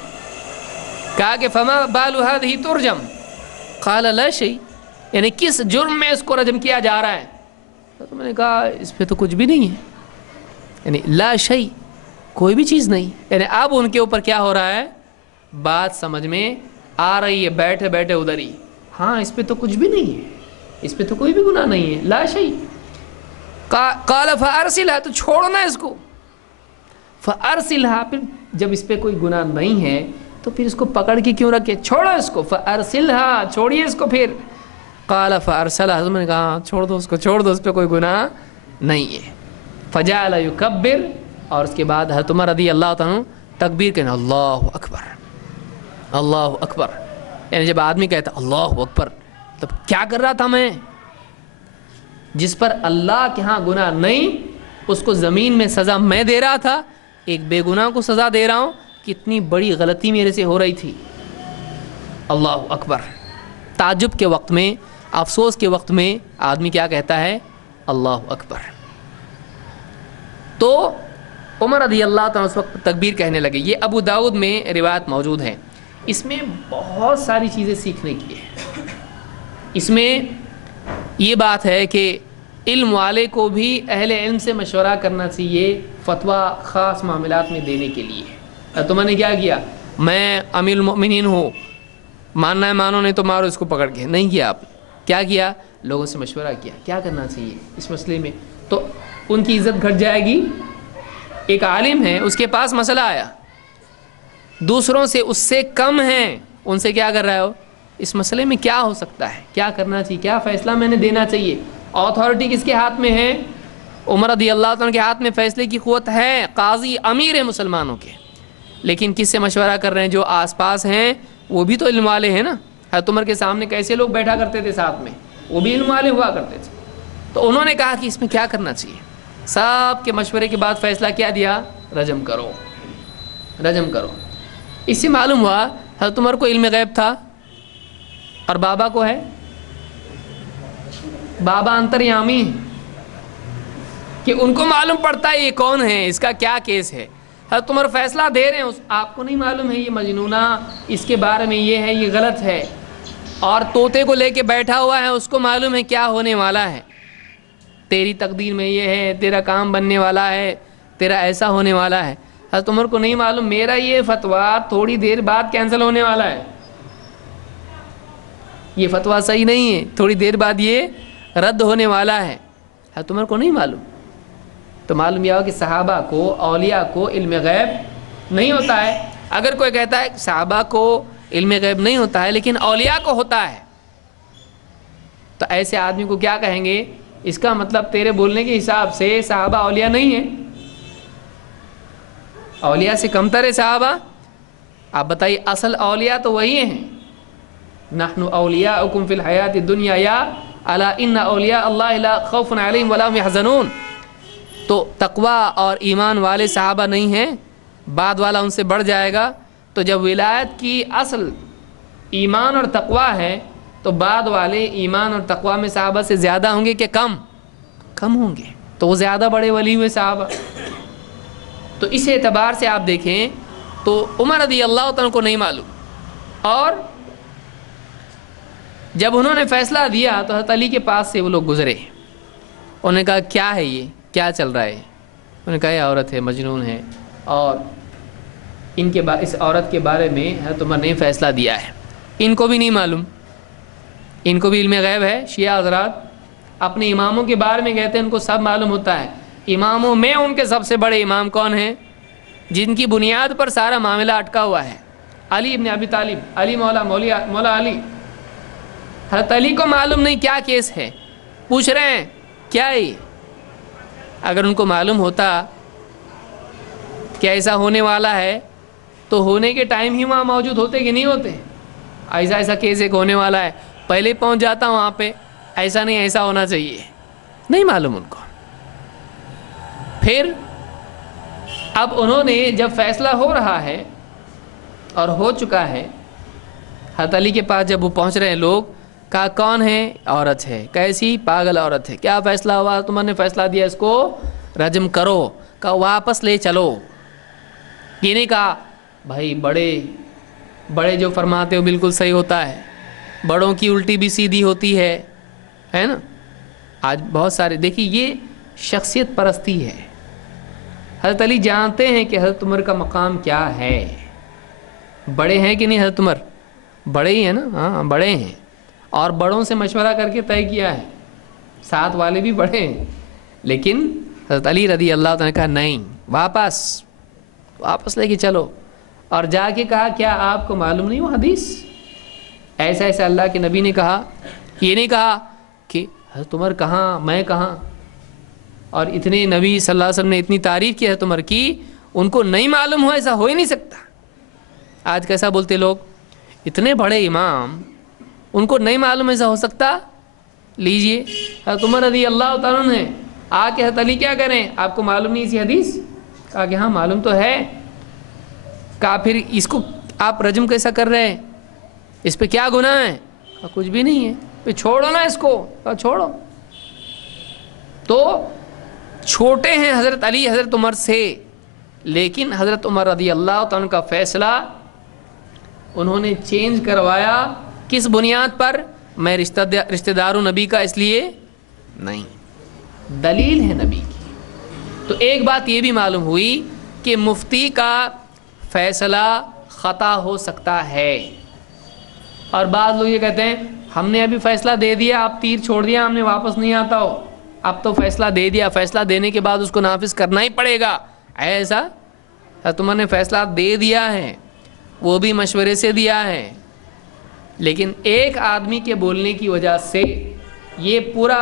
کہا کہ فما بال هذه ترجم قال لا شيء، یعنی کس جرم میں اس کو رجم کیا جا رہا ہے؟ تو میں نے کہا اس پہ تو کچھ بھی نہیں ہے، یعنی لا شيء، کوئی بھی چیز نہیں. یعنی اب ان کے اوپر کیا ہو رہا ہے؟ بات سمجھ میں آ رہی ہے بیٹھے بیٹھے ادھر ہی. ہاں اس پہ تو کچھ بھی نہیں ہے، اس پہ تو کوئی بھی گناہ نہیں ہے. لا شيء. قال فارسلها، تو چھوڑنا اس کو. فارسلها، پھر جب اس پہ کوئی گناہ نہیں ہے تو پھر اس کو پکڑ کے کیوں رکھے؟ چھوڑو اس کو. فارسلها، چھوڑیے اس کو. پھر قال فارسلها، حضرت نے کہا چھوڑ دو اس کو، چھوڑ دو، اس پہ کوئی گناہ نہیں ہے. فجعل يكبر، اور اس کے بعد حضرت عمر رضی اللہ تعالیٰ تکبیر کہنا، اللہ اکبر اللہ اکبر. یعنی جب آدمی کہتا اللہ اکبر تب کیا کر رہا تھا میں؟ جس پر اللہ کے ہاں گناہ نہیں اس کو زمین میں سزا میں دے رہا تھا، ایک بے گناہ کو سزا دے رہا ہوں. کتنی بڑی غلطی میرے سے ہو رہی تھی. اللہ اکبر. تعجب کے وقت میں، افسوس کے وقت میں آدمی کیا کہتا ہے؟ اللہ اکبر. تو عمر رضی اللہ تعالیٰ اس وقت تکبیر کہنے لگے. یہ ابو داؤد میں روایت موجود ہے. اس میں بہت ساری چیزیں سیکھنے کی ہے. اس میں یہ بات ہے کہ علم والے کو بھی اہل علم سے مشورہ کرنا چاہیے فتویٰ خاص معاملات میں دینے کے لیے. تو میں نے کیا کیا؟ میں امیر المؤمنین ہوں، ماننا ہے مانو نہیں تو مارو اس کو پکڑ کے. نہیں کیا آپ نے. کیا کیا؟ لوگوں سے مشورہ کیا کیا کرنا چاہیے اس مسئلے میں. تو ان کی عزت گھٹ جائے گی. ایک عالم ہے، اس کے پاس مسئلہ آیا، دوسروں سے اس سے کم ہیں، ان سے کیا کر رہا ہو؟ اس مسئلے میں کیا ہو سکتا ہے، کیا کرنا چاہیے، کیا فیصلہ میں نے دینا چاہیے. اتھارٹی کس کے ہاتھ میں ہے؟ عمر رضی اللہ عنہ کے ہاتھ میں فیصلے کی قوت ہے. قاضی امیر ہے مسلمانوں کے. لیکن کس سے مشورہ کر رہے ہیں؟ جو آس پاس ہیں وہ بھی تو علم والے ہیں نا. حضرت عمر کے سامنے کیسے لوگ بیٹھا کرتے تھے ساتھ میں، وہ بھی علم والے ہوا کرتے تھے. تو انہوں نے کہا کہ اس میں کیا کرنا چاہیے. سب کے مشورے کے بعد فیصلہ کیا دیا؟ رجم کرو، رجم کرو. اس سے معلوم ہوا حضرت عمر کو علم غیب تھا اور بابا کو ہے. بابا انتریامی کہ ان کو معلوم پڑتا ہے یہ کون ہے، اس کا کیا کیس ہے. حضرت عمر فیصلہ دے رہے ہیں، آپ کو نہیں معلوم ہے یہ مجنونہ، اس کے بارے میں یہ ہے، یہ غلط ہے. اور طوطے کو لے کے بیٹھا ہوا ہے، اس کو معلوم ہے کیا ہونے والا ہے. تیری تقدیر میں یہ ہے، تیرا کام بننے والا ہے، تیرا ایسا ہونے والا ہے. حضرت عمر کو نہیں معلوم میرا یہ فتویٰ تھوڑی دیر بعد کینسل ہونے والا ہے، یہ فتویٰ صحیح نہیں ہے، تھوڑی دیر بعد یہ رد ہونے والا ہے، حضرت عمر کو نہیں معلوم. تو معلوم یہ ہو کہ صحابہ کو، اولیاء کو علم غیب نہیں ہوتا ہے. اگر کوئی کہتا ہے صحابہ کو علم غیب نہیں ہوتا ہے لیکن اولیاء کو ہوتا ہے، تو ایسے آدمی کو کیا کہیں گے؟ اس کا مطلب تیرے بولنے کے حساب سے صحابہ اولیاء نہیں ہیں، اولیاء سے کمتر ہے صحابہ. آپ بتائیے اصل اولیاء تو وہی ہیں. نحن اولیاؤکم فی الحیات الدنیا یا الا ان اولیاء اللہ لا خوف علیہم ولا هم یحزنون. تو تقوی اور ایمان والے صحابہ نہیں ہیں، بعد والا ان سے بڑھ جائے گا. تو جب ولایت کی اصل ایمان اور تقوی ہے تو بعد والے ایمان اور تقوی میں صحابہ سے زیادہ ہوں گے کہ کم ہوں گے. تو وہ زیادہ بڑے ولی ہوئے صحابہ. تو اس اعتبار سے آپ دیکھیں تو عمر رضی اللہ تعالیٰ کو نہیں معلوم. اور جب انہوں نے فیصلہ دیا تو حضرت علی کے پاس سے وہ لوگ گزرے. انہوں نے کہا کیا ہے یہ، کیا چل رہا ہے؟ انہوں نے کہا یہ عورت ہے، مجنون ہے، اور اس عورت کے بارے میں حضرت عمر نے فیصلہ دیا ہے. ان کو بھی نہیں معلوم، ان کو بھی علم غیب ہے. شیعہ حضرات اپنے اماموں کے بارے میں کہتے ہیں ان کو سب معلوم ہوتا ہے. اماموں میں ان کے سب سے بڑے امام کون ہیں؟ جن کی بنیاد پر سارا معاملہ اٹکا ہوا ہے. علی ابن ابی طالب، علی مولا علی. حضرت علی کو معلوم نہیں کیا کیس ہے، پوچھ رہے ہیں کیا ہے یہ. اگر ان کو معلوم ہوتا کہ ایسا ہونے والا ہے تو ہونے کے ٹائم ہی وہاں موجود ہوتے کہ نہیں ہوتے؟ ایسا کیس ایک ہونے والا ہے، پہلے پہنچ جاتا وہاں پہ. ایسا نہیں، ایسا ہونا چاہیے. نہیں معلوم ان کو. پھر اب انہوں نے جب فیصلہ ہو رہا ہے اور ہو چکا ہے، حضرت علی کے پاس جب وہ پہنچ رہے ہیں لوگ، کہا کون ہے؟ عورت ہے. کیسی؟ پاگل عورت ہے. کیا فیصلہ ہوا؟ تم نے فیصلہ دیا اس کو رجم کرو. کہا واپس لے چلو. یہ نہیں کہا بھائی بڑے جو فرماتے ہو بالکل صحیح ہوتا ہے، بڑوں کی الٹی بھی سیدھی ہوتی ہے نا. آج بہت سارے دیکھیے یہ شخصیت پرستی ہے. حضرت علی جانتے ہیں کہ حضرت عمر کا مقام کیا ہے. بڑے ہیں کہ نہیں حضرت عمر؟ بڑے ہی ہیں نا. ہاں بڑے ہیں، اور بڑوں سے مشورہ کر کے طے کیا ہے. ساتھ والے بھی بڑے ہیں، لیکن حضرت علی رضی اللہ تعالیٰ نے کہا نہیں، واپس لے کے چلو. اور جا کے کہا کیا آپ کو معلوم نہیں وہ حدیث؟ ایسا ایسا اللہ کے نبی نے کہا. یہ نہیں کہا کہ حضرت عمر کہاں، میں کہاں. اور اتنے نبی صلی اللہ علیہ وسلم نے اتنی تعریف کی حضرت عمر کی، ان کو نہیں معلوم ہوا؟ ایسا ہو ہی نہیں سکتا. آج کیسا بولتے لوگ، اتنے بڑے امام ان کو نہیں معلوم ایسا ہو سکتا؟ لیجئے حضرت عمر رضی اللہ تعالیٰ نے آ کے حضرت علی کیا کریں، آپ کو معلوم نہیں اسی حدیث؟ کہا کہ ہاں معلوم تو ہے. کہا پھر اس کو آپ رجم کیسا کر رہے ہیں، اس پہ کیا گناہ ہے؟ کہا کچھ بھی نہیں ہے. پھر چھوڑو نا اس کو. کہا چھوڑو. تو چھوٹے ہیں حضرت علی حضرت عمر سے، لیکن حضرت عمر رضی اللہ تعالیٰ کا فیصلہ انہوں نے چینج کروایا. کس بنیاد پر؟ میں رشتہ دار ہوں نبی کا، اس لیے نہیں، دلیل ہے نبی کی. تو ایک بات یہ بھی معلوم ہوئی کہ مفتی کا فیصلہ خطا ہو سکتا ہے. اور بعض لوگ یہ کہتے ہیں ہم نے ابھی فیصلہ دے دیا، آپ تیر چھوڑ دیا، ہم نے واپس نہیں آتا ہو. اب تو فیصلہ دے دیا، فیصلہ دینے کے بعد اس کو نافذ کرنا ہی پڑے گا. ایسا تم نے فیصلہ دے دیا ہے، وہ بھی مشورے سے دیا ہے، لیکن ایک آدمی کے بولنے کی وجہ سے یہ پورا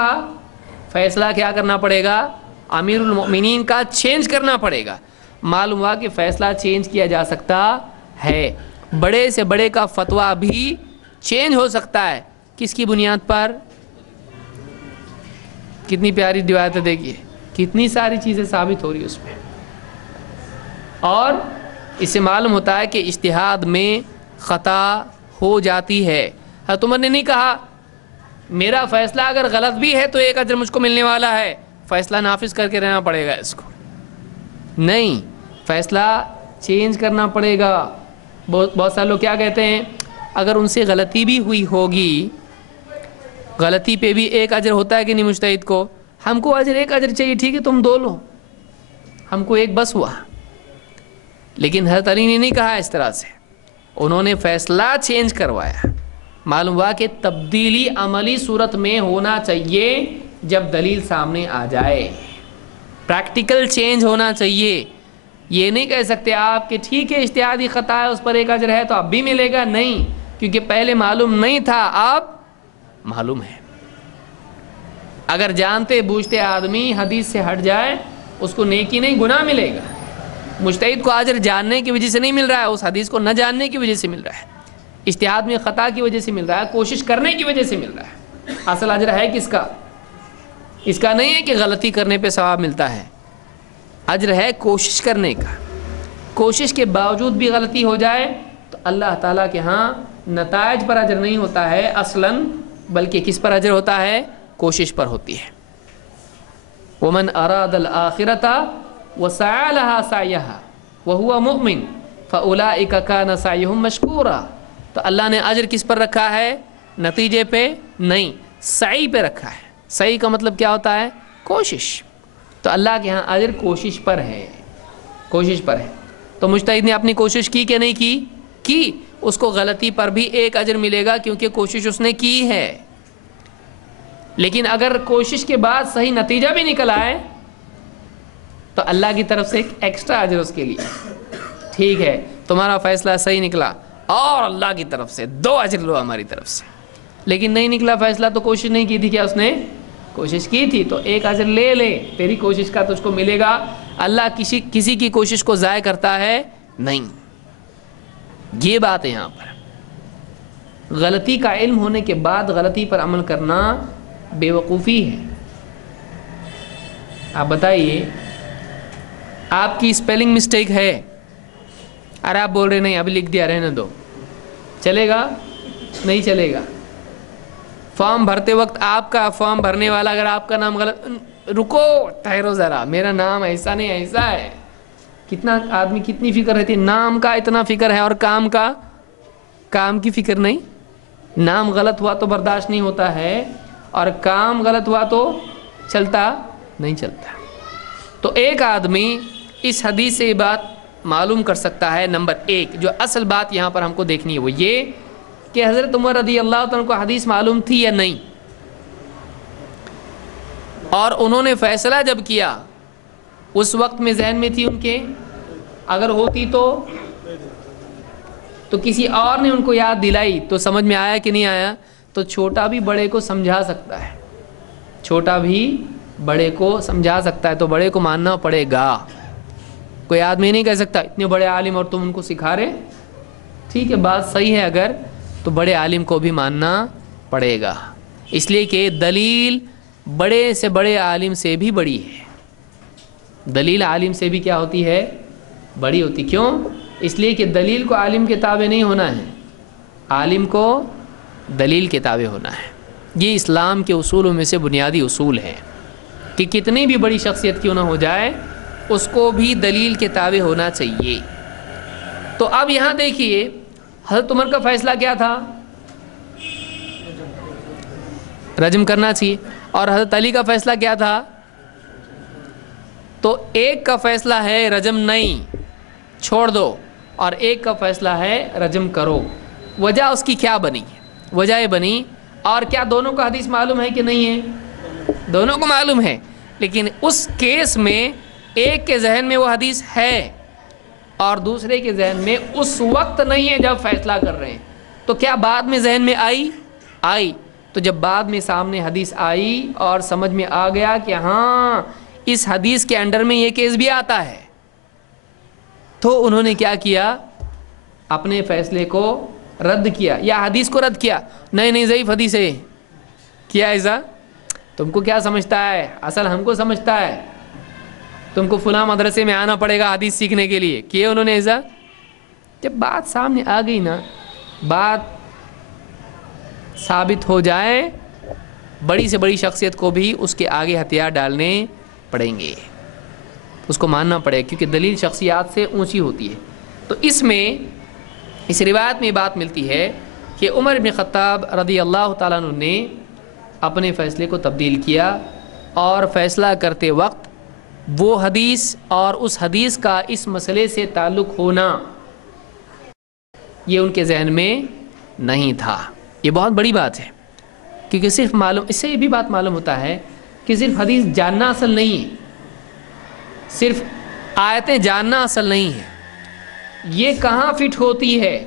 فیصلہ کیا کرنا پڑے گا؟ امیر المؤمنین کا چینج کرنا پڑے گا. معلوم ہوا کہ فیصلہ چینج کیا جا سکتا ہے. بڑے سے بڑے کا فتویٰ بھی چینج ہو سکتا ہے. کس کی بنیاد پر؟ کتنی پیاری روایت ہے، دیکھیے کتنی ساری چیزیں ثابت ہو رہی ہے اس میں. اور اس سے معلوم ہوتا ہے کہ اجتہاد میں خطا ہو جاتی ہے. حضرت عمر نے نہیں کہا میرا فیصلہ اگر غلط بھی ہے تو ایک اجر مجھ کو ملنے والا ہے، فیصلہ نافذ کر کے رہنا پڑے گا اس کو. نہیں، فیصلہ چینج کرنا پڑے گا. بہت سارے لوگ کیا کہتے ہیں، اگر ان سے غلطی بھی ہوئی ہوگی، غلطی پہ بھی ایک اجر ہوتا ہے کہ نہیں مجتہد کو؟ ہم کو اجر ایک اجر چاہیے، ٹھیک ہے تم دو لو، ہم کو ایک بس ہوا. لیکن حضرت علی نے نہیں کہا اس طرح سے، انہوں نے فیصلہ چینج کروایا. معلوم ہوا کہ تبدیلی عملی صورت میں ہونا چاہیے جب دلیل سامنے آ جائے، پریکٹیکل چینج ہونا چاہیے. یہ نہیں کہہ سکتے آپ کہ ٹھیک ہے اجتہادی خطا ہے اس پر ایک اجر ہے تو اب بھی ملے گا، نہیں، کیونکہ پہلے معلوم نہیں تھا، اب معلوم ہے. اگر جانتے بوجھتے آدمی حدیث سے ہٹ جائے اس کو نیکی نہیں گناہ ملے گا. مجتہد کو اجر جاننے کی وجہ سے نہیں مل رہا ہے، اس حدیث کو نہ جاننے کی وجہ سے مل رہا ہے، اجتہاد میں خطا کی وجہ سے مل رہا ہے، کوشش کرنے کی وجہ سے مل رہا ہے. اصل اجر ہے کس کا؟ اس کا نہیں ہے کہ غلطی کرنے پہ ثواب ملتا ہے، اجر ہے کوشش کرنے کا. کوشش کے باوجود بھی غلطی ہو جائے تو اللہ تعالیٰ کے ہاں نتائج پر اجر نہیں ہوتا ہے اصلاً، بلکہ کس پر اجر ہوتا ہے؟ کوشش پر ہوتی ہے. ومن اراد الآخرۃ وسعى لها سعيها وهو مؤمن فاولئک کان سعیهم مشکورا. تو اللہ نے اجر کس پر رکھا ہے؟ نتیجے پہ نہیں، سعی پہ رکھا ہے. سعی کا مطلب کیا ہوتا ہے؟ کوشش. تو اللہ کے ہاں اجر کوشش پر ہے، کوشش پر ہے. تو مجتہد نے اپنی کوشش کی کہ نہیں کی، اس کو غلطی پر بھی ایک اجر ملے گا کیونکہ کوشش اس نے کی ہے. لیکن اگر کوشش کے بعد صحیح نتیجہ بھی نکل آئے تو اللہ کی طرف سے ایک ایکسٹرا اجر اس کے لیے. ٹھیک ہے تمہارا فیصلہ صحیح نکلا اور اللہ کی طرف سے 2 اجر لو ہماری طرف سے. لیکن نہیں نکلا فیصلہ تو کوشش نہیں کی تھی، کیا اس نے کوشش کی تھی، تو ایک اجر لے لے، تیری کوشش کا تجھ کو ملے گا. اللہ کسی کی کوشش کو ضائع کرتا ہے نہیں. یہ بات ہے یہاں پر. غلطی کا علم ہونے کے بعد غلطی پر عمل کرنا بے وقوفی ہے. آپ بتائیے آپ کی اسپیلنگ مسٹیک ہے، ارے آپ بول رہے نہیں ابھی لکھ دیا رہنے دو، چلے گا؟ نہیں چلے گا. فارم بھرتے وقت آپ کا فارم بھرنے والا اگر آپ کا نام غلط، رکو ٹھہرو ذرا، میرا نام ایسا نہیں ایسا ہے. کتنا آدمی کتنی فکر رہتی ہے، نام کا اتنا فکر ہے اور کام کی فکر نہیں. نام غلط ہوا تو برداشت نہیں ہوتا ہے اور کام غلط ہوا تو چلتا نہیں چلتا. تو ایک آدمی اس حدیث سے یہ بات معلوم کر سکتا ہے. نمبر 1 جو اصل بات یہاں پر ہم کو دیکھنی ہے وہ یہ کہ حضرت عمر رضی اللہ تعالیٰ کو حدیث معلوم تھی یا نہیں، اور انہوں نے فیصلہ جب کیا اس وقت میں ذہن میں تھی ان کے؟ اگر ہوتی تو کسی اور نے ان کو یاد دلائی تو سمجھ میں آیا کہ نہیں آیا؟ تو چھوٹا بھی بڑے کو سمجھا سکتا ہے، چھوٹا بھی بڑے کو سمجھا سکتا ہے، تو بڑے کو ماننا پڑے گا. کوئی آدمی نہیں کہہ سکتا اتنے بڑے عالم اور تم ان کو سکھا رہے. ٹھیک ہے بات صحیح ہے، اگر تو بڑے عالم کو بھی ماننا پڑے گا، اس لیے کہ دلیل بڑے سے بڑے عالم سے بھی بڑی ہے. دلیل عالم سے بھی کیا ہوتی ہے؟ بڑی ہوتی. کیوں؟ اس لیے کہ دلیل کو عالم کے تابع نہیں ہونا ہے، عالم کو دلیل کے تابع ہونا ہے. یہ اسلام کے اصولوں میں سے بنیادی اصول ہے کہ کتنی بھی بڑی شخصیت کیوں نہ ہو جائے اس کو بھی دلیل کے تابع ہونا چاہیے. تو اب یہاں دیکھیے حضرت عمر کا فیصلہ کیا تھا؟ رجم کرنا چاہیے. اور حضرت علی کا فیصلہ کیا تھا؟ تو ایک کا فیصلہ ہے رجم نہیں چھوڑ دو، اور ایک کا فیصلہ ہے رجم کرو. وجہ اس کی کیا بنی؟ وجہ یہ بنی، اور کیا دونوں کا حدیث معلوم ہے کہ نہیں ہے؟ دونوں کو معلوم ہے، لیکن اس کیس میں ایک کے ذہن میں وہ حدیث ہے اور دوسرے کے ذہن میں اس وقت نہیں ہے جب فیصلہ کر رہے ہیں. تو کیا بعد میں ذہن میں آئی؟ تو جب بعد میں سامنے حدیث آئی اور سمجھ میں آ گیا کہ ہاں اس حدیث کے انڈر میں یہ کیس بھی آتا ہے، تو انہوں نے کیا کیا؟ اپنے فیصلے کو رد کیا یا حدیث کو رد کیا. نہیں ضعیف حدیث ہے. کیا ایسا؟ تم کو کیا سمجھتا ہے؟ اصل ہم کو سمجھتا ہے، تم کو فلاں مدرسے میں آنا پڑے گا حدیث سیکھنے کے لیے. کیے انہوں نے ایسا؟ جب بات سامنے آ گئی نا، بات ثابت ہو جائے، بڑی سے بڑی شخصیت کو بھی اس کے آگے ہتھیار ڈالنے پڑیں گے، اس کو ماننا پڑے گا، کیونکہ دلیل شخصیات سے اونچی ہوتی ہے. تو اس روایت میں بات ملتی ہے کہ عمر بن خطاب رضی اللہ تعالیٰ عنہ نے اپنے فیصلے کو تبدیل کیا، اور فیصلہ کرتے وقت وہ حدیث اور اس حدیث کا اس مسئلے سے تعلق ہونا یہ ان کے ذہن میں نہیں تھا. یہ بہت بڑی بات ہے، کیونکہ صرف معلوم، اس سے یہ بھی بات معلوم ہوتا ہے کہ صرف حدیث جاننا اصل نہیں ہے، صرف آیتیں جاننا اصل نہیں ہے، یہ کہاں فٹ ہوتی ہے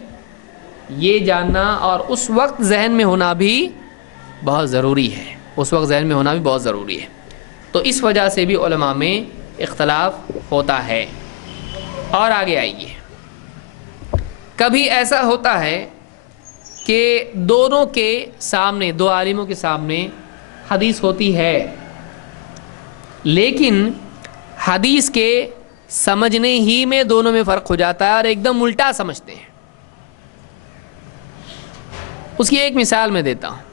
یہ جاننا اور اس وقت ذہن میں ہونا بھی بہت ضروری ہے، اس وقت ذہن میں ہونا بھی بہت ضروری ہے۔ تو اس وجہ سے بھی علماء میں اختلاف ہوتا ہے۔ اور آگے آئیے، کبھی ایسا ہوتا ہے کہ دونوں کے سامنے، دو عالموں کے سامنے حدیث ہوتی ہے، لیکن حدیث کے سمجھنے ہی میں دونوں میں فرق ہو جاتا ہے اور ایک دم الٹا سمجھتے ہیں۔ اس کی ایک مثال میں دیتا ہوں۔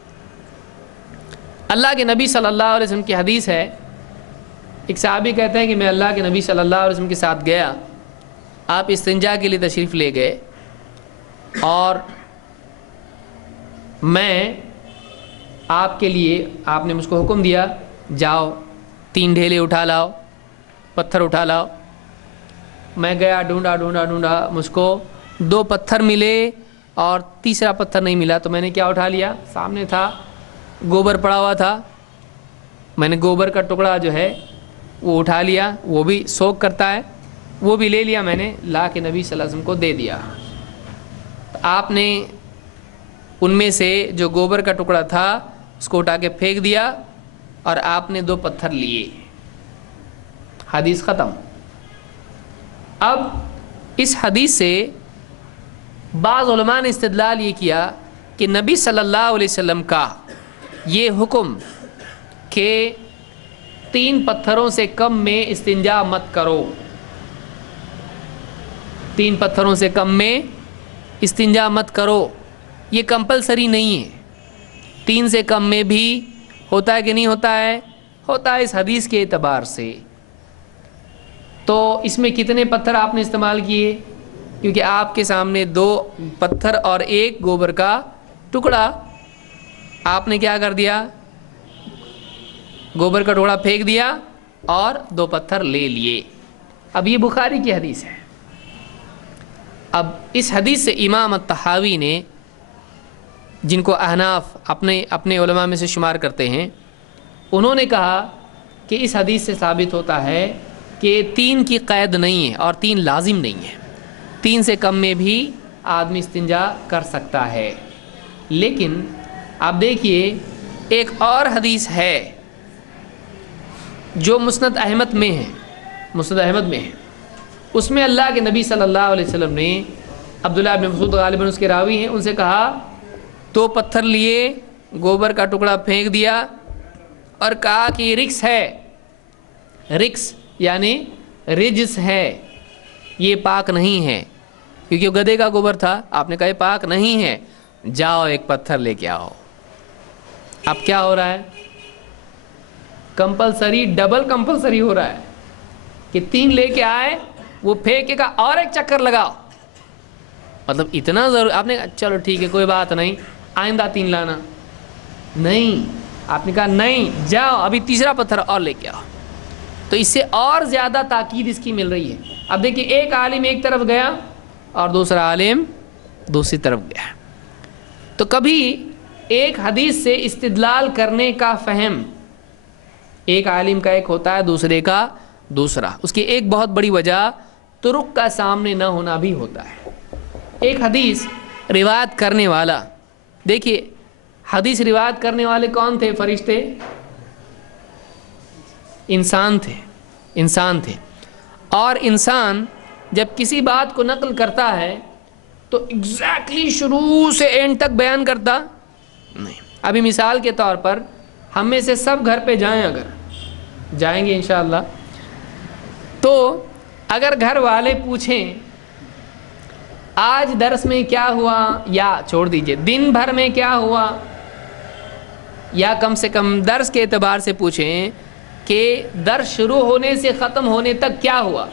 اللہ کے نبی صلی اللہ علیہ وسلم کی حدیث ہے، ایک صحابی کہتے ہیں کہ میں اللہ کے نبی صلی اللہ علیہ وسلم کے ساتھ گیا، آپ استنجا کے لیے تشریف لے گئے اور میں آپ کے لیے، آپ نے مجھ کو حکم دیا جاؤ 3 ڈھیلے اٹھا لاؤ، پتھر اٹھا لاؤ۔ میں گیا، ڈھونڈا، مجھ کو 2 پتھر ملے اور تیسرا پتھر نہیں ملا، تو میں نے کیا اٹھا لیا؟ سامنے تھا گوبر پڑا ہوا تھا، میں نے گوبر کا ٹکڑا جو ہے وہ اٹھا لیا، وہ بھی سوک کرتا ہے، وہ بھی لے لیا، میں نے لا کے نبی صلی اللہ علیہ وسلم کو دے دیا۔ آپ نے ان میں سے جو گوبر کا ٹکڑا تھا اس کو اٹھا کے پھینک دیا اور آپ نے 2 پتھر لیے، حدیث ختم۔ اب اس حدیث سے بعض علماء نے استدلال یہ کیا کہ نبی صلی اللہ علیہ وسلم کا یہ حکم کہ 3 پتھروں سے کم میں استنجا مت کرو، 3 پتھروں سے کم میں استنجا مت کرو، یہ کمپلسری نہیں ہے۔ 3 سے کم میں بھی ہوتا ہے کہ نہیں ہوتا ہے؟ ہوتا ہے اس حدیث کے اعتبار سے۔ تو اس میں کتنے پتھر آپ نے استعمال کیے؟ کیونکہ آپ کے سامنے 2 پتھر اور 1 گوبر کا ٹکڑا، آپ نے کیا کر دیا؟ گوبر کا ٹکڑا پھینک دیا اور 2 پتھر لے لیے۔ اب یہ بخاری کی حدیث ہے۔ اب اس حدیث سے امام الطحاوی نے، جن کو احناف اپنے علماء میں سے شمار کرتے ہیں، انہوں نے کہا کہ اس حدیث سے ثابت ہوتا ہے کہ 3 کی قید نہیں ہے اور 3 لازم نہیں ہے، 3 سے کم میں بھی آدمی استنجا کر سکتا ہے۔ لیکن آپ دیکھیے ایک اور حدیث ہے جو مسند احمد میں ہے، اس میں اللہ کے نبی صلی اللہ علیہ وسلم نے، عبداللہ بن مسعود غالباً اس کے راوی ہیں، ان سے کہا 2 پتھر لیے، گوبر کا ٹکڑا پھینک دیا اور کہا کہ یہ رکس ہے، رکس یعنی رجس ہے، یہ پاک نہیں ہے، کیونکہ وہ گدھے کا گوبر تھا۔ آپ نے کہا یہ پاک نہیں ہے، جاؤ 1 پتھر لے کے آؤ۔ اب کیا ہو رہا ہے؟ کمپلسری، ڈبل کمپلسری ہو رہا ہے کہ 3 لے کے آئے، وہ پھینکے گا اور 1 چکر لگاؤ، مطلب اتنا ضرور۔ آپ نے کہا چلو ٹھیک ہے کوئی بات نہیں، آئندہ 3 لانا، نہیں، آپ نے کہا نہیں، جاؤ ابھی تیسرا پتھر اور لے کے آؤ۔ تو اس سے اور زیادہ تاکید اس کی مل رہی ہے۔ اب دیکھیے ایک عالم ایک طرف گیا اور دوسرا عالم دوسری طرف گیا، تو کبھی ایک حدیث سے استدلال کرنے کا فہم ایک عالم کا ایک ہوتا ہے، دوسرے کا دوسرا۔ اس کی ایک بہت بڑی وجہ طرق کا سامنے نہ ہونا بھی ہوتا ہے۔ ایک حدیث روایت کرنے والا، دیکھیے حدیث روایت کرنے والے کون تھے؟ فرشتے؟ انسان تھے۔ اور انسان جب کسی بات کو نقل کرتا ہے تو ایگزیکٹلی شروع سے اینڈ تک بیان کرتا نہیں۔ ابھی مثال کے طور پر ہم میں سے سب گھر پہ جائیں، اگر جائیں گے انشاءاللہ، تو اگر گھر والے پوچھیں آج درس میں کیا ہوا، یا چھوڑ دیجئے دن بھر میں کیا ہوا، یا کم سے کم درس کے اعتبار سے پوچھیں کہ درس شروع ہونے سے ختم ہونے تک کیا ہوا،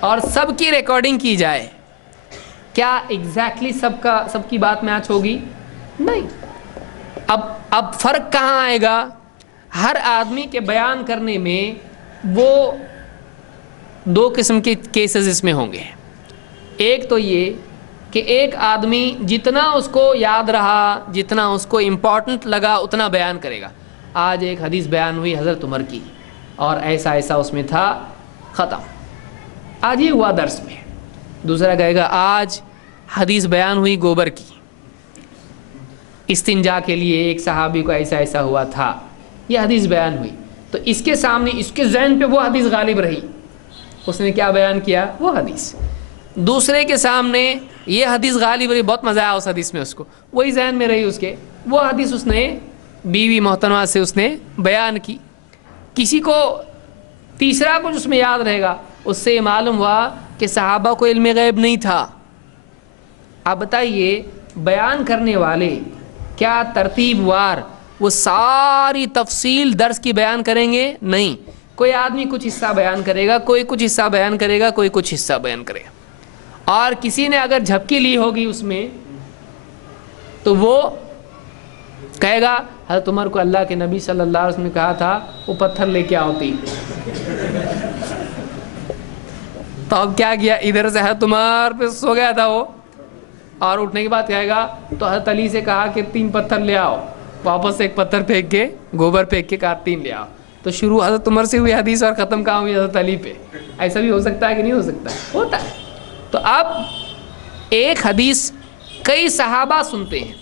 اور سب کی ریکارڈنگ کی جائے، کیا ایگزیکٹلی سب کی بات میچ ہوگی؟ نہیں۔ اب فرق کہاں آئے گا؟ ہر آدمی کے بیان کرنے میں وہ 2 قسم کے کیسز اس میں ہوں گے۔ ایک تو یہ کہ ایک آدمی جتنا اس کو یاد رہا، جتنا اس کو امپورٹنٹ لگا اتنا بیان کرے گا. آج ایک حدیث بیان ہوئی حضرت عمر کی اور ایسا ایسا اس میں تھا، ختم، آج یہ ہوا درس میں. دوسرا کہے گا آج حدیث بیان ہوئی گوبر کی، استنجا کے لیے ایک صحابی کو ایسا ایسا ہوا تھا، یہ حدیث بیان ہوئی. تو اس کے سامنے اس کے ذہن پہ وہ حدیث غالب رہی، اس نے کیا بیان کیا؟ وہ حدیث. دوسرے کے سامنے یہ حدیث غالب رہی، بہت مزہ آیا اس حدیث میں، اس کو وہی ذہن میں رہی اس کے، وہ حدیث اس نے بیوی محترمہ سے اس نے بیان کی. کسی کو تیسرا کچھ اس میں یاد رہے گا، اس سے معلوم ہوا کہ صحابہ کو علم غیب نہیں تھا. آپ بتائیے بیان کرنے والے کیا ترتیب وار وہ ساری تفصیل درس کی بیان کریں گے؟ نہیں. کوئی آدمی کچھ حصہ بیان کرے گا، کوئی کچھ حصہ بیان کرے گا، کوئی کچھ حصہ بیان کرے گا. اور کسی نے اگر جھپکی لی ہوگی اس میں تو وہ کہے گا حضرت عمر کو اللہ کے نبی صلی اللہ علیہ وسلم نے کہا تھا وہ پتھر لے کے آتی. تو اب کیا کیا، ادھر سے حضرت عمر پہ سو گیا تھا وہ، اور اٹھنے کے بعد کہے گا تو حضرت علی سے کہا کہ 3 پتھر لے آؤ، واپس ایک پتھر پھینک کے گوبر پھینک کے کہا 3 لے آؤ. تو شروع حضرت عمر سے ہوئی حدیث اور ختم کہاں ہوئی؟ حضرت علی پہ. ایسا بھی ہو سکتا ہے کہ نہیں ہو سکتا ہے؟ ہوتا ہے. تو اب ایک حدیث کئی صحابہ سنتے ہیں،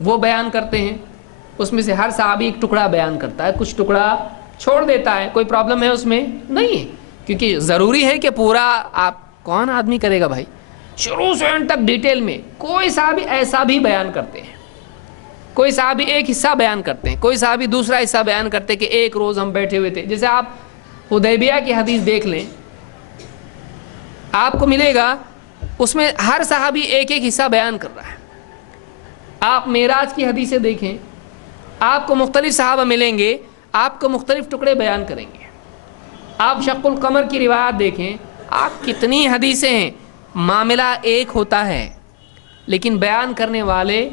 وہ بیان کرتے ہیں، اس میں سے ہر صحابی ایک ٹکڑا بیان کرتا ہے، کچھ ٹکڑا چھوڑ دیتا ہے. کوئی پرابلم ہے اس میں؟ نہیں ہے، کیونکہ ضروری ہے کہ پورا آپ کون آدمی کرے گا بھائی شروع سے اینڈ تک ڈیٹیل میں. کوئی صحابی ایسا بھی بیان کرتے ہیں، کوئی صحابی ایک حصہ بیان کرتے ہیں، کوئی صحابی دوسرا حصہ بیان کرتے ہیں کہ ایک روز ہم بیٹھے ہوئے تھے. جیسے آپ حدیبیہ کی حدیث دیکھ لیں، آپ کو ملے گا اس میں ہر صحابی ایک ایک حصہ بیان کر رہا ہے. آپ معراج کی حدیثیں دیکھیں، آپ کو مختلف صحابہ ملیں گے، آپ کو مختلف ٹکڑے بیان کریں گے. آپ شق القمر کی روایت دیکھیں، آپ کتنی حدیثیں ہیں، معاملہ ایک ہوتا ہے لیکن بیان کرنے والے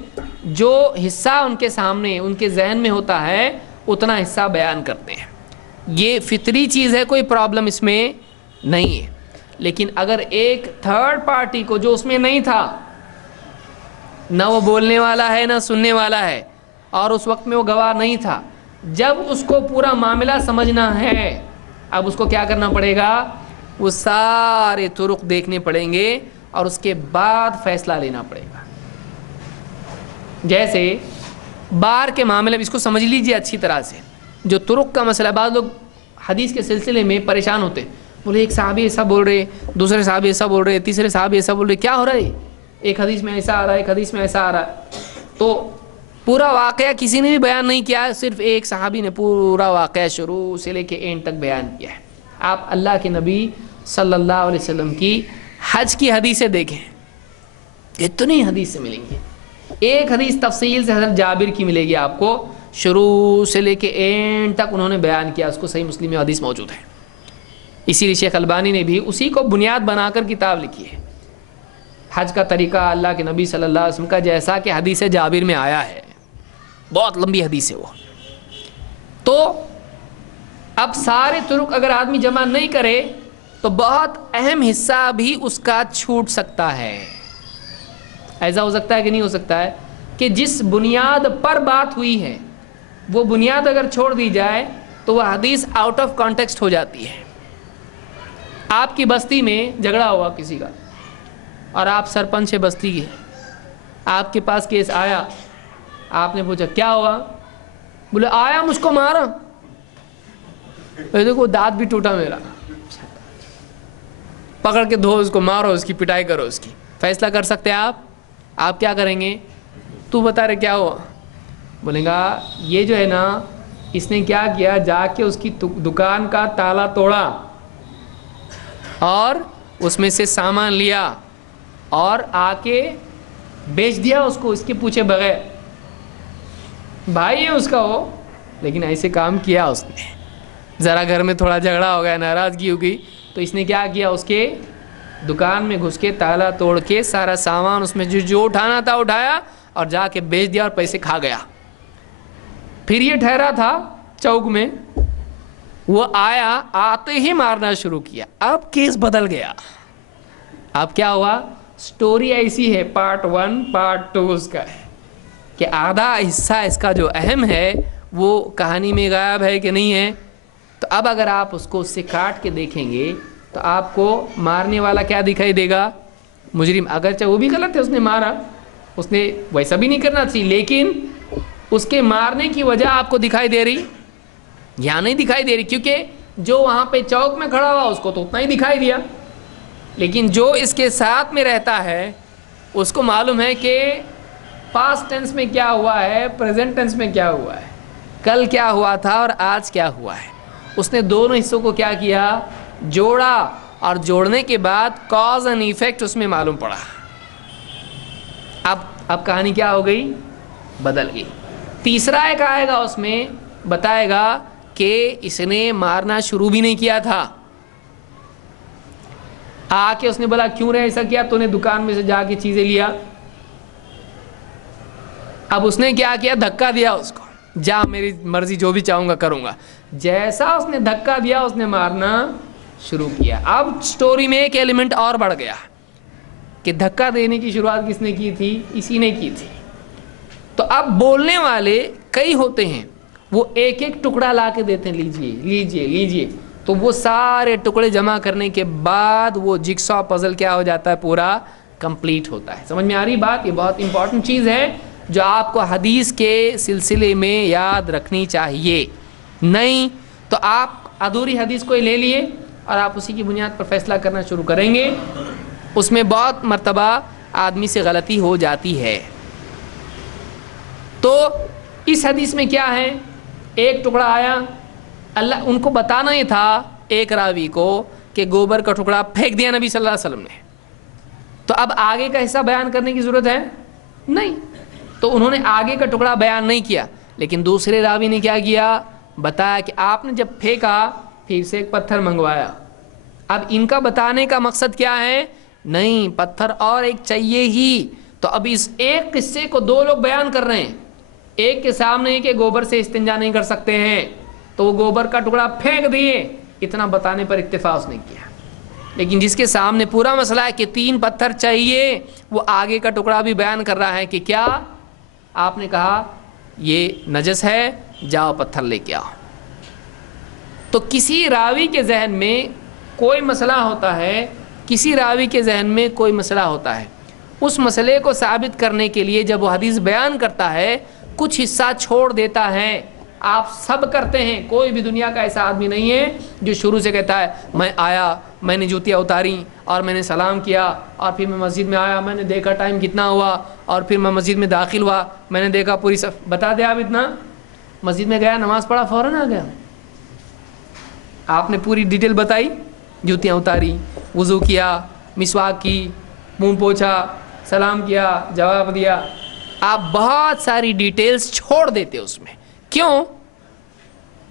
جو حصہ ان کے سامنے ان کے ذہن میں ہوتا ہے اتنا حصہ بیان کرتے ہیں. یہ فطری چیز ہے، کوئی پرابلم اس میں نہیں ہے. لیکن اگر ایک تھرڈ پارٹی کو جو اس میں نہیں تھا، نہ وہ بولنے والا ہے نہ سننے والا ہے، اور اس وقت میں وہ گواہ نہیں تھا، جب اس کو پورا معاملہ سمجھنا ہے اب اس کو کیا کرنا پڑے گا؟ وہ سارے طرق دیکھنے پڑیں گے اور اس کے بعد فیصلہ لینا پڑے گا. جیسے بار کے معاملے میں اس کو سمجھ لیجئے اچھی طرح سے، جو طرق کا مسئلہ، بعض لوگ حدیث کے سلسلے میں پریشان ہوتے ہیں، بولے ایک صحابی ایسا بول رہے، دوسرے صحابی ایسا بول رہے، تیسرے صحابی ایسا بول رہے، کیا ہو رہا ہے؟ ایک حدیث میں ایسا آ رہا ہے، ایک حدیث میں ایسا آ رہا ہے. تو پورا واقعہ کسی نے بھی بیان نہیں کیا، صرف ایک صحابی نے پورا واقعہ شروع سے لے کے اینڈ تک بیان کیا ہے. آپ اللہ کے نبی صلی اللہ علیہ وسلم کی حج کی حدیثیں دیکھیں، اتنی حدیثیں ملیں گی. ایک حدیث تفصیل سے حضرت جابر کی ملے گی آپ کو، شروع سے لے کے اینڈ تک انہوں نے بیان کیا، اس کو صحیح مسلم میں حدیث موجود ہے. اسی لیے شیخ البانی نے بھی اسی کو بنیاد بنا کر کتاب لکھی ہے، حج کا طریقہ اللہ کے نبی صلی اللہ علیہ وسلم کا، جیسا کہ حدیث جابر میں آیا ہے. بہت لمبی حدیث ہے وہ. تو اب سارے طرق اگر آدمی جمع نہیں کرے تو بہت اہم حصہ بھی اس کا چھوٹ سکتا ہے. ایسا ہو سکتا ہے کہ نہیں ہو سکتا ہے کہ جس بنیاد پر بات ہوئی ہے وہ بنیاد اگر چھوڑ دی جائے تو وہ حدیث آؤٹ آف کانٹیکسٹ ہو جاتی ہے. آپ کی بستی میں جھگڑا ہوا کسی کا اور آپ سرپنچ بستی کے، آپ کے پاس کیس آیا، آپ نے پوچھا کیا ہوا؟ بولے آیا مجھ کو مارا، دیکھو دانت بھی ٹوٹا میرا، پکڑ کے دھو اس کو، مارو اس کی پٹائی کرو اس کی. فیصلہ کر سکتے آپ کیا کریں گے؟ تو بتا رہے کیا ہوا؟ بولیں گا یہ جو ہے نا اس نے کیا کیا، جا کے اس کی دکان کا تالا توڑا اور اس میں سے سامان لیا اور آ کے بیچ دیا اس کو، اس کے پوچھے بغیر. بھائی ہے اس کا وہ، لیکن ایسے کام کیا اس نے. ذرا گھر میں تھوڑا جھگڑا ہو گیا، ناراضگی ہو گئی، تو اس نے کیا کیا، اس کے دکان میں گھس کے تالا توڑ کے سارا سامان اس میں جو اٹھانا تھا اٹھایا اور جا کے بیچ دیا اور پیسے کھا گیا. پھر یہ ٹھہرا تھا چوک میں، وہ آیا، آتے ہی مارنا شروع کیا. اب کیس بدل گیا. اب کیا ہوا، سٹوری ایسی ہے، پارٹ 1 پارٹ 2 اس کا ہے کہ آدھا حصہ اس کا جو اہم ہے وہ کہانی میں غائب ہے کہ نہیں ہے. تو اب اگر آپ اس کو اس سے کاٹ کے دیکھیں گے تو آپ کو مارنے والا کیا دکھائی دے گا؟ مجرم. اگرچہ وہ بھی غلط ہے، اس نے مارا، اس نے ویسا بھی نہیں کرنا چاہیے، لیکن اس کے مارنے کی وجہ آپ کو دکھائی دے رہی یا نہیں دکھائی دے رہی؟ کیونکہ جو وہاں پہ چوک میں کھڑا ہوا اس کو تو اتنا ہی دکھائی دیا، لیکن جو اس کے ساتھ میں رہتا ہے اس کو معلوم ہے کہ پاسٹ ٹینس میں کیا ہوا ہے، پریزنٹ ٹینس میں کیا ہوا ہے، کل کیا ہوا تھا اور آج کیا ہوا ہے. اس نے دونوں حصوں کو کیا کیا؟ جوڑا، اور جوڑنے کے بعد کاز اینڈ ایفیکٹ اس میں معلوم پڑا. اب کہانی کیا ہو گئی؟ بدل گئی. تیسرا ایک آئے گا، اس میں بتائے گا کہ اس نے مارنا شروع بھی نہیں کیا تھا. آ کے اس نے بولا کیوں رہے ایسا کیا؟ تو نے دکان میں سے جا کے چیزیں لیا. اب اس نے کیا کیا؟ دھکا دیا اس کو، جا میری مرضی جو بھی چاہوں گا کروں گا. جیسا اس نے دھکا دیا اس نے مارنا شروع کیا. اب سٹوری میں ایک ایلیمنٹ اور بڑھ گیا کہ دھکا دینے کی شروعات کس نے کی تھی؟ اسی نے کی تھی. تو اب بولنے والے کئی ہوتے ہیں، وہ ایک ایک ٹکڑا لا کے دیتے ہیں، لیجئے لیجئے لیجئے. تو وہ سارے ٹکڑے جمع کرنے کے بعد وہ جگسا پزل کیا ہو جاتا ہے؟ پورا کمپلیٹ ہوتا ہے. سمجھ میں آ رہی بات؟ یہ بہت امپورٹنٹ چیز ہے جو آپ کو حدیث کے سلسلے میں یاد رکھنی چاہیے. نہیں تو آپ ادھوری حدیث کو لے لیے اور آپ اسی کی بنیاد پر فیصلہ کرنا شروع کریں گے. اس میں بہت مرتبہ آدمی سے غلطی ہو جاتی ہے. تو اس حدیث میں کیا ہے؟ ایک ٹکڑا آیا، اللہ ان کو بتانا ہی تھا ایک راوی کو کہ گوبر کا ٹکڑا پھینک دیا نبی صلی اللہ علیہ وسلم نے. تو اب آگے کا حصہ بیان کرنے کی ضرورت ہے نہیں، تو انہوں نے آگے کا ٹکڑا بیان نہیں کیا. لیکن دوسرے راوی نے کیا کیا؟ بتایا کہ آپ نے جب پھینکا پھر سے ایک پتھر منگوایا. اب ان کا بتانے کا مقصد کیا ہے؟ نہیں، پتھر اور ایک چاہیے ہی. تو اب اس ایک قصے کو دو لوگ بیان کر رہے ہیں. ایک کے سامنے کہ گوبر سے استنجا نہیں کر سکتے ہیں تو وہ گوبر کا ٹکڑا پھینک دیے، اتنا بتانے پر اکتفا اس نے کیا. لیکن جس کے سامنے پورا مسئلہ ہے کہ 3 پتھر چاہیے، وہ آگے کا ٹکڑا بھی بیان کر رہا ہے کہ کیا آپ نے کہا یہ نجس ہے، جاؤ پتھر لے کے آؤ. تو کسی راوی کے ذہن میں کوئی مسئلہ ہوتا ہے، کسی راوی کے ذہن میں کوئی مسئلہ ہوتا ہے. اس مسئلے کو ثابت کرنے کے لیے جب وہ حدیث بیان کرتا ہے کچھ حصہ چھوڑ دیتا ہے. آپ سب کرتے ہیں، کوئی بھی دنیا کا ایسا آدمی نہیں ہے جو شروع سے کہتا ہے میں آیا، میں نے جوتیاں اتاری اور میں نے سلام کیا اور پھر میں مسجد میں آیا، میں نے دیکھا ٹائم کتنا ہوا اور پھر میں مسجد میں داخل ہوا، میں نے دیکھا پوری صف. بتا دیں آپ اتنا، مسجد میں گیا، نماز پڑھا، فوراً آ گیا. آپ نے پوری ڈیٹیل بتائی، جوتیاں اتاری، وضو کیا، مسواک کی، منہ پوچھا، سلام کیا، جواب دیا. آپ بہت ساری ڈیٹیلز چھوڑ دیتے اس میں. کیوں؟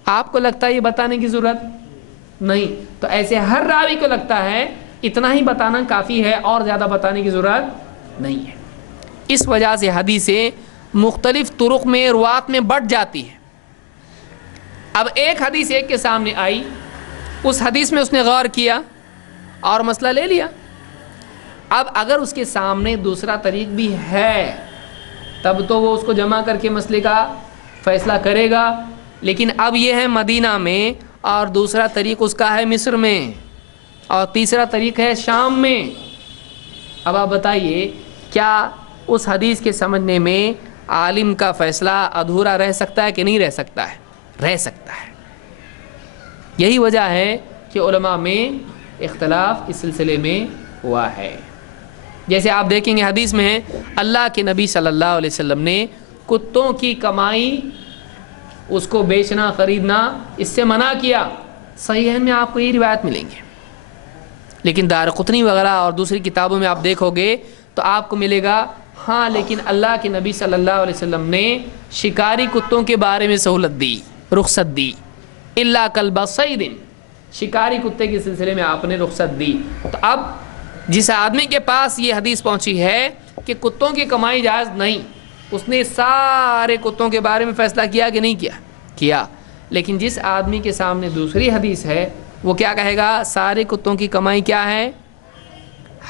آپ کو لگتا ہے یہ بتانے کی ضرورت نہیں. تو ایسے ہر راوی کو لگتا ہے اتنا ہی بتانا کافی ہے اور زیادہ بتانے کی ضرورت نہیں ہے. اس وجہ سے حدیثیں مختلف طرق میں، روات میں بٹ جاتی ہے. اب ایک حدیث ایک کے سامنے آئی، اس حدیث میں اس نے غور کیا اور مسئلہ لے لیا. اب اگر اس کے سامنے دوسرا طریق بھی ہے تب تو وہ اس کو جمع کر کے مسئلے کا فیصلہ کرے گا. لیکن اب یہ ہے مدینہ میں اور دوسرا طریق اس کا ہے مصر میں اور تیسرا طریق ہے شام میں. اب آپ بتائیے کیا اس حدیث کے سمجھنے میں عالم کا فیصلہ ادھورا رہ سکتا ہے کہ نہیں رہ سکتا ہے؟ رہ سکتا ہے. یہی وجہ ہے کہ علماء میں اختلاف اس سلسلے میں ہوا ہے. جیسے آپ دیکھیں گے حدیث میں ہے اللہ کے نبی صلی اللہ علیہ وسلم نے کتوں کی کمائی اس کو بیچنا خریدنا اس سے منع کیا. صحیح میں آپ کو یہ روایت ملیں گے، لیکن دارقطنی وغیرہ اور دوسری کتابوں میں آپ دیکھو گے تو آپ کو ملے گا ہاں لیکن اللہ کے نبی صلی اللہ علیہ وسلم نے شکاری کتوں کے بارے میں سہولت دی، رخصت دی. الا کلب صید، شکاری کتے کے سلسلے میں آپ نے رخصت دی. تو اب جس آدمی کے پاس یہ حدیث پہنچی ہے کہ کتوں کی کمائی جائز نہیں، اس نے سارے کتوں کے بارے میں فیصلہ کیا کہ نہیں کیا. لیکن جس آدمی کے سامنے دوسری حدیث ہے وہ کیا کہے گا؟ سارے کتوں کی کمائی کیا ہے؟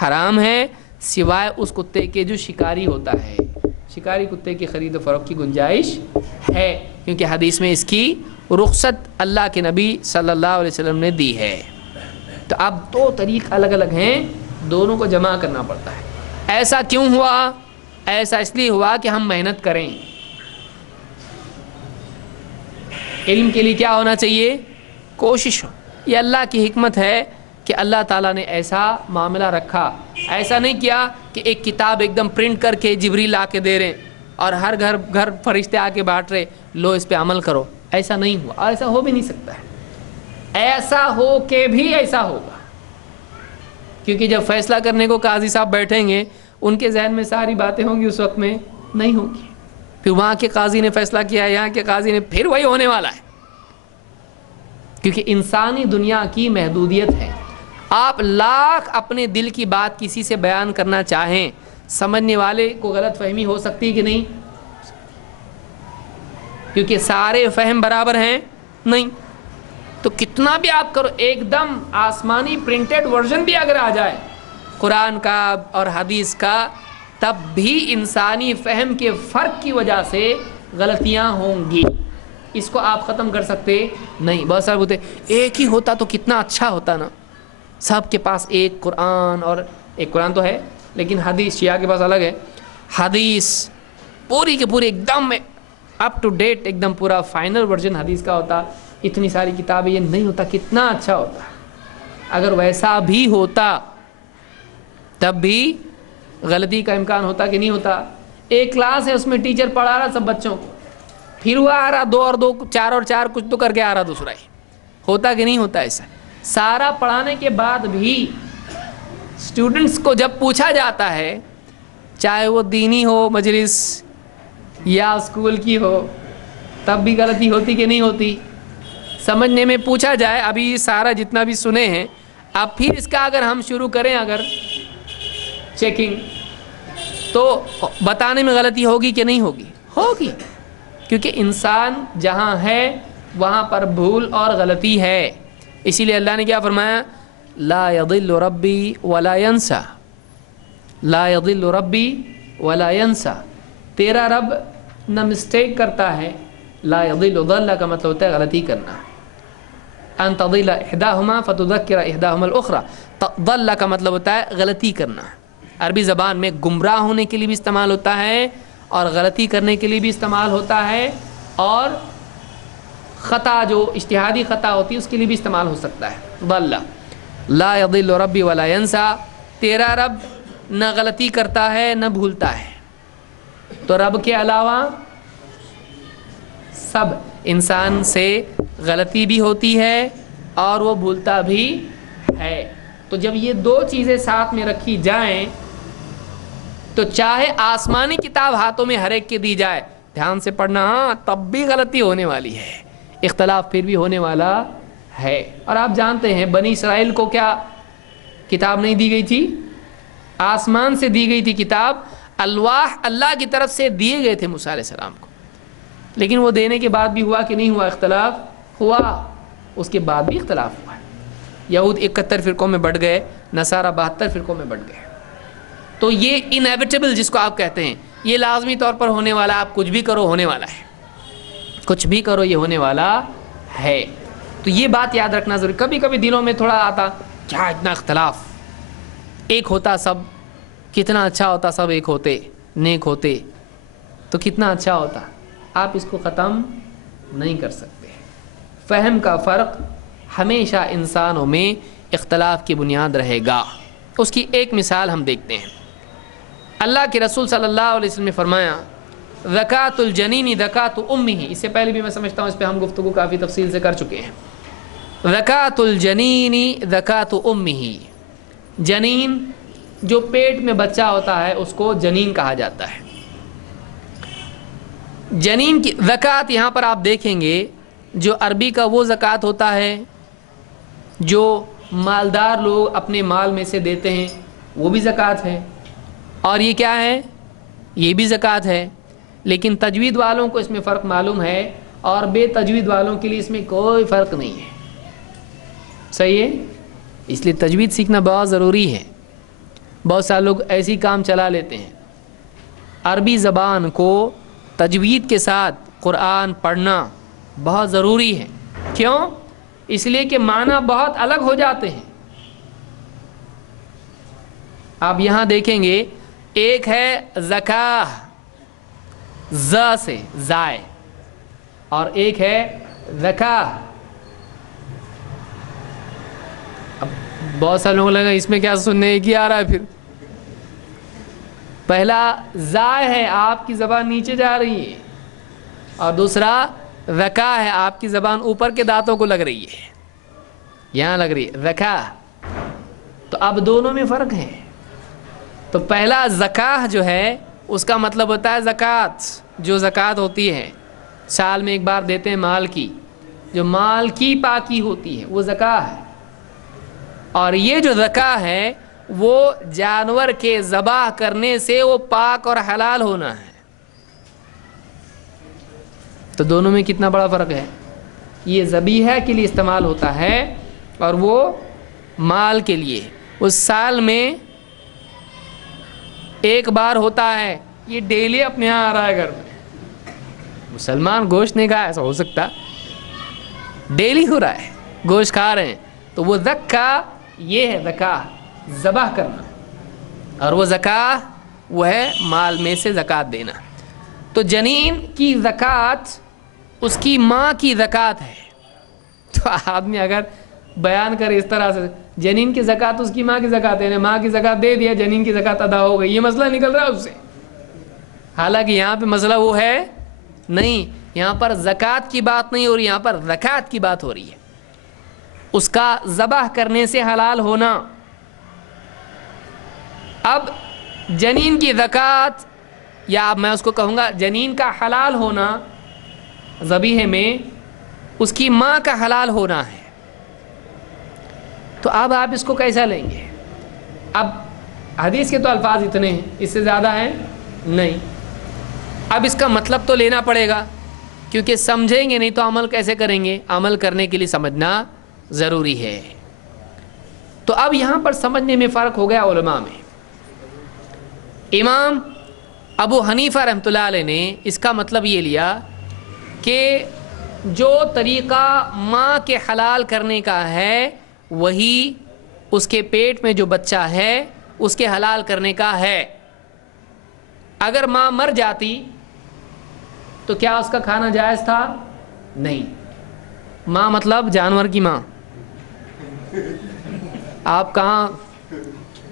حرام ہے، سوائے اس کتے کے جو شکاری ہوتا ہے. شکاری کتے کی خرید و فروخت کی گنجائش ہے، کیونکہ حدیث میں اس کی رخصت اللہ کے نبی صلی اللہ علیہ وسلم نے دی ہے. تو اب دو طریق الگ الگ ہیں، دونوں کو جمع کرنا پڑتا ہے. ایسا کیوں ہوا؟ ایسا اس لیے ہوا کہ ہم محنت کریں. علم کے لیے کیا ہونا چاہیے؟ کوشش ہو. یہ اللہ کی حکمت ہے کہ اللہ تعالیٰ نے ایسا معاملہ رکھا. ایسا نہیں کیا کہ ایک کتاب ایک دم پرنٹ کر کے جبریل لا کے دے رہے اور ہر گھر فرشتے آ کے بانٹ رہے، لو اس پہ عمل کرو. ایسا نہیں ہوا، اور ایسا ہو بھی نہیں سکتا ہے. ایسا ہو کے بھی ایسا ہوگا، کیونکہ جب فیصلہ کرنے کو قاضی صاحب بیٹھیں گے ان کے ذہن میں ساری باتیں ہوں گی، اس وقت میں نہیں ہوں گی. پھر وہاں کے قاضی نے فیصلہ کیا، یہاں کے قاضی نے، پھر وہی ہونے والا ہے. کیونکہ انسانی دنیا کی محدودیت ہے. آپ لاکھ اپنے دل کی بات کسی سے بیان کرنا چاہیں، سمجھنے والے کو غلط فہمی ہو سکتی کہ نہیں؟ کیونکہ سارے فہم برابر ہیں نہیں. تو کتنا بھی آپ کرو، ایک دم آسمانی پرنٹڈ ورژن بھی اگر آ جائے قرآن کا اور حدیث کا، تب بھی انسانی فہم کے فرق کی وجہ سے غلطیاں ہوں گی. اس کو آپ ختم کر سکتے نہیں. بہت سارے بولتے ایک ہی ہوتا تو کتنا اچھا ہوتا نا، سب کے پاس ایک قرآن، اور ایک قرآن تو ہے لیکن حدیث شیعہ کے پاس الگ ہے. حدیث پوری کے پوری ایک دم اپ ٹو ڈیٹ، ایک دم پورا فائنل ورژن حدیث کا ہوتا. اتنی ساری کتابیں، یہ نہیں ہوتا. کتنا اچھا ہوتا. اگر ویسا بھی ہوتا تب بھی غلطی کا امکان ہوتا کہ نہیں ہوتا. ایک کلاس ہے، اس میں ٹیچر پڑھا رہا سب بچوں کو، پھر وہ آ رہا 2 اور 2 4 اور 4 کچھ تو کر کے آ رہا دوسرا ہی. ہوتا کہ نہیں ہوتا ایسا؟ سارا پڑھانے کے بعد بھی اسٹوڈنٹس کو جب پوچھا جاتا ہے، چاہے وہ دینی ہو مجلس یا اسکول کی ہو، تب بھی غلطی ہوتی کہ نہیں ہوتی؟ سمجھنے میں پوچھا جائے. ابھی سارا جتنا بھی سنے ہیں، اب پھر اس کا اگر ہم شروع کریں اگر چیکنگ، تو بتانے میں غلطی ہوگی کہ نہیں ہوگی؟ ہوگی. کیونکہ انسان جہاں ہے وہاں پر بھول اور غلطی ہے. اسی لیے اللہ نے کیا فرمایا؟ لا یضل ربی ولا ینسا. لا یضل ربی ولا ینسا. تیرا رب نہ مسٹیک کرتا ہے. لا یضل، ضل کا مطلب ہوتا ہے غلطی کرنا. ان تضل احداہما فتذکر احداہما الاخری. ضل کا مطلب ہوتا ہے غلطی کرنا. عربی زبان میں گمراہ ہونے کے لیے بھی استعمال ہوتا ہے، اور غلطی کرنے کے لیے بھی استعمال ہوتا ہے، اور خطا جو اجتہادی خطا ہوتی ہے اس کے لیے بھی استعمال ہو سکتا ہے. ضل لا یضل ربی ولا ینسا. تیرا رب نہ غلطی کرتا ہے نہ بھولتا ہے. تو رب کے علاوہ سب انسان سے غلطی بھی ہوتی ہے اور وہ بھولتا بھی ہے. تو جب یہ دو چیزیں ساتھ میں رکھی جائیں تو چاہے آسمانی کتاب ہاتھوں میں ہر ایک کے دی جائے، دھیان سے پڑھنا، ہاں تب بھی غلطی ہونے والی ہے، اختلاف پھر بھی ہونے والا ہے. اور آپ جانتے ہیں بنی اسرائیل کو کیا کتاب نہیں دی گئی تھی؟ آسمان سے دی گئی تھی کتاب. الواح اللہ کی طرف سے دیے گئے تھے موسیٰ علیہ السلام کو، لیکن وہ دینے کے بعد بھی ہوا کہ نہیں ہوا؟ اختلاف ہوا. اس کے بعد بھی اختلاف ہوا. یہود 71 فرقوں میں بٹ گئے، نصارہ 72 فرقوں میں بٹ گئے. تو یہ انیویٹیبل جس کو آپ کہتے ہیں، یہ لازمی طور پر ہونے والا. آپ کچھ بھی کرو ہونے والا ہے، کچھ بھی کرو یہ ہونے والا ہے. تو یہ بات یاد رکھنا ضروری. کبھی کبھی دلوں میں تھوڑا آتا، کیا اتنا اختلاف، ایک ہوتا سب، کتنا اچھا ہوتا سب ایک ہوتے، نیک ہوتے تو کتنا اچھا ہوتا. آپ اس کو ختم نہیں کر سکتے. فہم کا فرق ہمیشہ انسانوں میں اختلاف کی بنیاد رہے گا. اس کی ایک مثال ہم دیکھتے ہیں. اللہ کے رسول صلی اللہ علیہ وسلم نے فرمایا زکوٰۃ الجنین زکوٰۃ امہ. اس سے پہلے بھی میں سمجھتا ہوں اس پہ ہم گفتگو کافی تفصیل سے کر چکے ہیں. زکوٰۃ الجنین زکوٰۃ امہ. جنین جو پیٹ میں بچہ ہوتا ہے اس کو جنین کہا جاتا ہے. جنین کی زکوٰۃ یہاں پر آپ دیکھیں گے جو عربی کا وہ زکوٰۃ ہوتا ہے جو مالدار لوگ اپنے مال میں سے دیتے ہیں، وہ بھی زکوٰۃ ہے. اور یہ کیا ہے؟ یہ بھی زکوٰۃ ہے. لیکن تجوید والوں کو اس میں فرق معلوم ہے اور بے تجوید والوں کے لیے اس میں کوئی فرق نہیں ہے. صحیح ہے؟ اس لیے تجوید سیکھنا بہت ضروری ہے. بہت سارے لوگ ایسی کام چلا لیتے ہیں. عربی زبان کو تجوید کے ساتھ قرآن پڑھنا بہت ضروری ہے. کیوں؟ اس لیے کہ معنی بہت الگ ہو جاتے ہیں. آپ یہاں دیکھیں گے ایک ہے زکاہ ز سے زائے اور ایک ہے زکاہ. اب بہت سارے لوگوں کو لگا اس میں کیا سننے کی آ رہا ہے. پھر پہلا زائے ہے آپ کی زبان نیچے جا رہی ہے اور دوسرا زکاہ ہے آپ کی زبان اوپر کے دانتوں کو لگ رہی ہے, یہاں لگ رہی ہے زکاہ. تو اب دونوں میں فرق ہے. تو پہلا زکاہ جو ہے اس کا مطلب ہوتا ہے زکوٰۃ, جو زکوٰۃ ہوتی ہے سال میں ایک بار دیتے ہیں مال کی, جو مال کی پاکی ہوتی ہے وہ زکاہ ہے. اور یہ جو زکاہ ہے وہ جانور کے ذبح کرنے سے وہ پاک اور حلال ہونا ہے. تو دونوں میں کتنا بڑا فرق ہے. یہ ذبیحہ کے لیے استعمال ہوتا ہے اور وہ مال کے لیے. اس سال میں ایک بار ہوتا ہے, یہ ڈیلی اپنے یہاں آ رہا ہے گھر میں. مسلمان گوشت نہیں کھا, ایسا ہو سکتا؟ ڈیلی ہو رہا ہے, گوشت کھا رہے ہیں. تو وہ زکاہ یہ ہے, زکاہ ذبح کرنا, اور وہ زکاہ وہ ہے مال میں سے زکوٰۃ دینا. تو جنین کی زکوٰۃ اس کی ماں کی زکوٰۃ ہے. تو آدمی اگر بیان کرے اس طرح سے جنین کی زکوٰۃ اس کی ماں کی زکوٰۃ ہے, ماں کی زکوٰۃ دے دیا, جنین کی زکوٰۃ ادا ہو گئی, یہ مسئلہ نکل رہا ہے اس سے. حالانکہ یہاں پہ مسئلہ وہ ہے نہیں, یہاں پر زکوٰۃ کی بات نہیں ہو رہی, یہاں پر زکوٰۃ کی بات ہو رہی ہے, اس کا ذبح کرنے سے حلال ہونا. اب جنین کی زکوٰۃ, یا میں اس کو کہوں گا جنین کا حلال ہونا ذبیحے میں اس کی ماں کا حلال ہونا ہے. تو اب آپ اس کو کیسا لیں گے؟ اب حدیث کے تو الفاظ اتنے ہیں, اس سے زیادہ ہیں نہیں. اب اس کا مطلب تو لینا پڑے گا, کیونکہ سمجھیں گے نہیں تو عمل کیسے کریں گے؟ عمل کرنے کے لیے سمجھنا ضروری ہے. تو اب یہاں پر سمجھنے میں فرق ہو گیا علماء میں. امام ابو حنیفہ رحمۃ اللہ علیہ نے اس کا مطلب یہ لیا کہ جو طریقہ ماں کے حلال کرنے کا ہے وہی اس کے پیٹ میں جو بچہ ہے اس کے حلال کرنے کا ہے. اگر ماں مر جاتی تو کیا اس کا کھانا جائز تھا؟ نہیں. ماں مطلب جانور کی ماں. آپ کہاں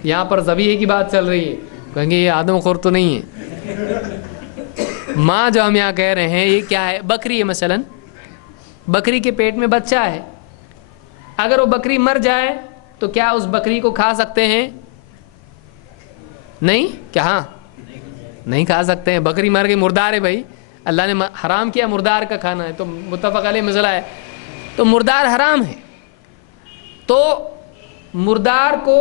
یہاں پر ذبیحے کی بات چل رہی ہے, کہیں گے یہ آدم خور تو نہیں ہے. ماں جو ہم یہاں کہہ رہے ہیں یہ کیا ہے؟ بکری ہے. مثلا بکری کے پیٹ میں بچہ ہے, اگر وہ بکری مر جائے تو کیا اس بکری کو کھا سکتے ہیں؟ نہیں. کیا ہاں نہیں کھا سکتے ہیں. بکری مر گئی, مردار ہے بھائی, اللہ نے حرام کیا مردار کا کھانا ہے, تو متفق علیہ مسئلہ ہے, تو مردار حرام ہے. تو مردار کو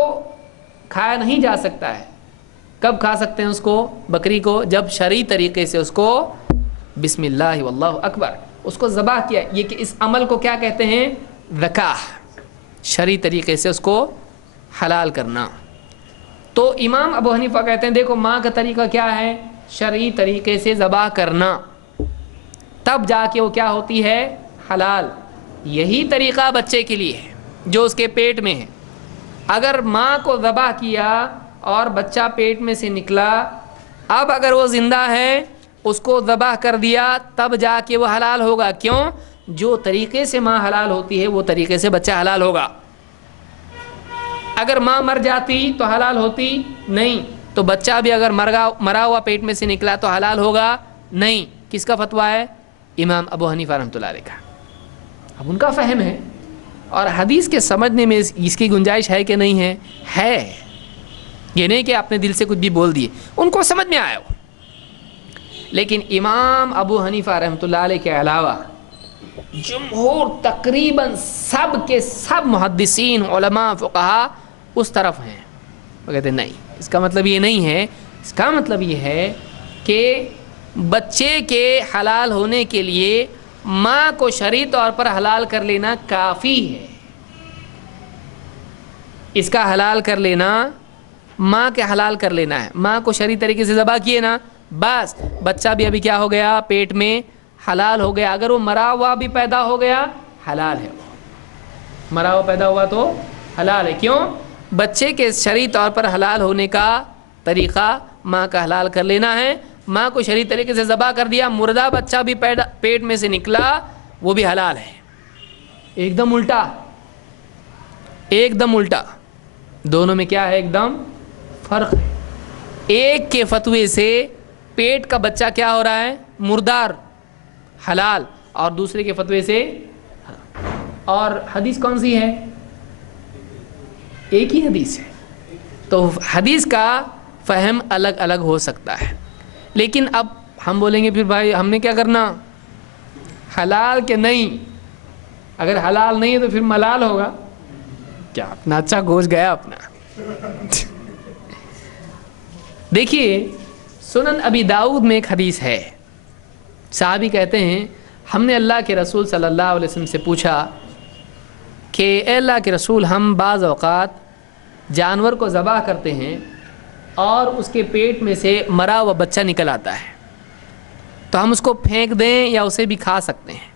کھایا نہیں جا سکتا ہے. کب کھا سکتے ہیں اس کو؟ بکری کو جب شرعی طریقے سے اس کو بسم اللہ واللہ اکبر اس کو ذبح کیا. یہ کہ اس عمل کو کیا کہتے ہیں؟ ذکاہ, شرعی طریقے سے اس کو حلال کرنا. تو امام ابو حنیفہ کہتے ہیں دیکھو ماں کا طریقہ کیا ہے؟ شرعی طریقے سے ذبح کرنا, تب جا کے وہ کیا ہوتی ہے؟ حلال. یہی طریقہ بچے کے لیے ہے جو اس کے پیٹ میں ہے. اگر ماں کو ذبح کیا اور بچہ پیٹ میں سے نکلا, اب اگر وہ زندہ ہے اس کو ذبح کر دیا تب جا کے وہ حلال ہوگا. کیوں؟ جو طریقے سے ماں حلال ہوتی ہے وہ طریقے سے بچہ حلال ہوگا. اگر ماں مر جاتی تو حلال ہوتی نہیں, تو بچہ بھی اگر مرا ہوا پیٹ میں سے نکلا تو حلال ہوگا نہیں. کس کا فتویٰ ہے؟ امام ابو حنیفہ رحمۃ اللہ علیہ کا. اب ان کا فہم ہے, اور حدیث کے سمجھنے میں اس کی گنجائش ہے کہ نہیں ہے؟ ہے. یہ نہیں کہ اپنے دل سے کچھ بھی بول دیے, ان کو سمجھ میں آیا ہو. لیکن امام ابو حنیفہ رحمۃ اللہ علیہ کے علاوہ جمہور تقریباً سب کے سب محدثین علماء فقہا اس طرف ہیں. وہ کہتے ہیں نہیں, اس کا مطلب یہ نہیں ہے. اس کا مطلب یہ ہے کہ بچے کے حلال ہونے کے لیے ماں کو شرعی طور پر حلال کر لینا کافی ہے. اس کا حلال کر لینا ماں کے حلال کر لینا ہے، ماں کو شرعی طریقے سے ذبح کیے نا، بس بچہ بھی ابھی کیا ہو گیا، پیٹ میں حلال ہو گیا. اگر وہ مرا ہوا بھی پیدا ہو گیا حلال ہے، مرا ہوا پیدا ہوا تو حلال ہے. کیوں؟ بچے کے شرعی طور پر حلال ہونے کا طریقہ ماں کا حلال کر لینا ہے. ماں کو شرعی طریقے سے ذبح کر دیا، مردہ بچہ بھی پیٹ میں سے نکلا، وہ بھی حلال ہے. ایک دم الٹا، ایک دم الٹا. دونوں میں کیا ہے؟ ایک دم فرق ہے. ایک کے فتوے سے پیٹ کا بچہ کیا ہو رہا ہے؟ مردار، حلال، اور دوسرے کے فتوے سے. اور حدیث کون سی ہے؟ ایک ہی حدیث ہے. تو حدیث کا فہم الگ الگ ہو سکتا ہے. لیکن اب ہم بولیں گے پھر بھائی ہم نے کیا کرنا؟ حلال کہ نہیں؟ اگر حلال نہیں ہے تو پھر ملال ہوگا کیا؟ اپنا اچھا گوشت گیا اپنا. دیکھیے سنن ابی داؤد میں ایک حدیث ہے، صحابی کہتے ہیں ہم نے اللہ کے رسول صلی اللہ علیہ وسلم سے پوچھا کہ اے اللہ کے رسول، ہم بعض اوقات جانور کو ذبح کرتے ہیں اور اس کے پیٹ میں سے مرا ہوا بچہ نکل آتا ہے، تو ہم اس کو پھینک دیں یا اسے بھی کھا سکتے ہیں؟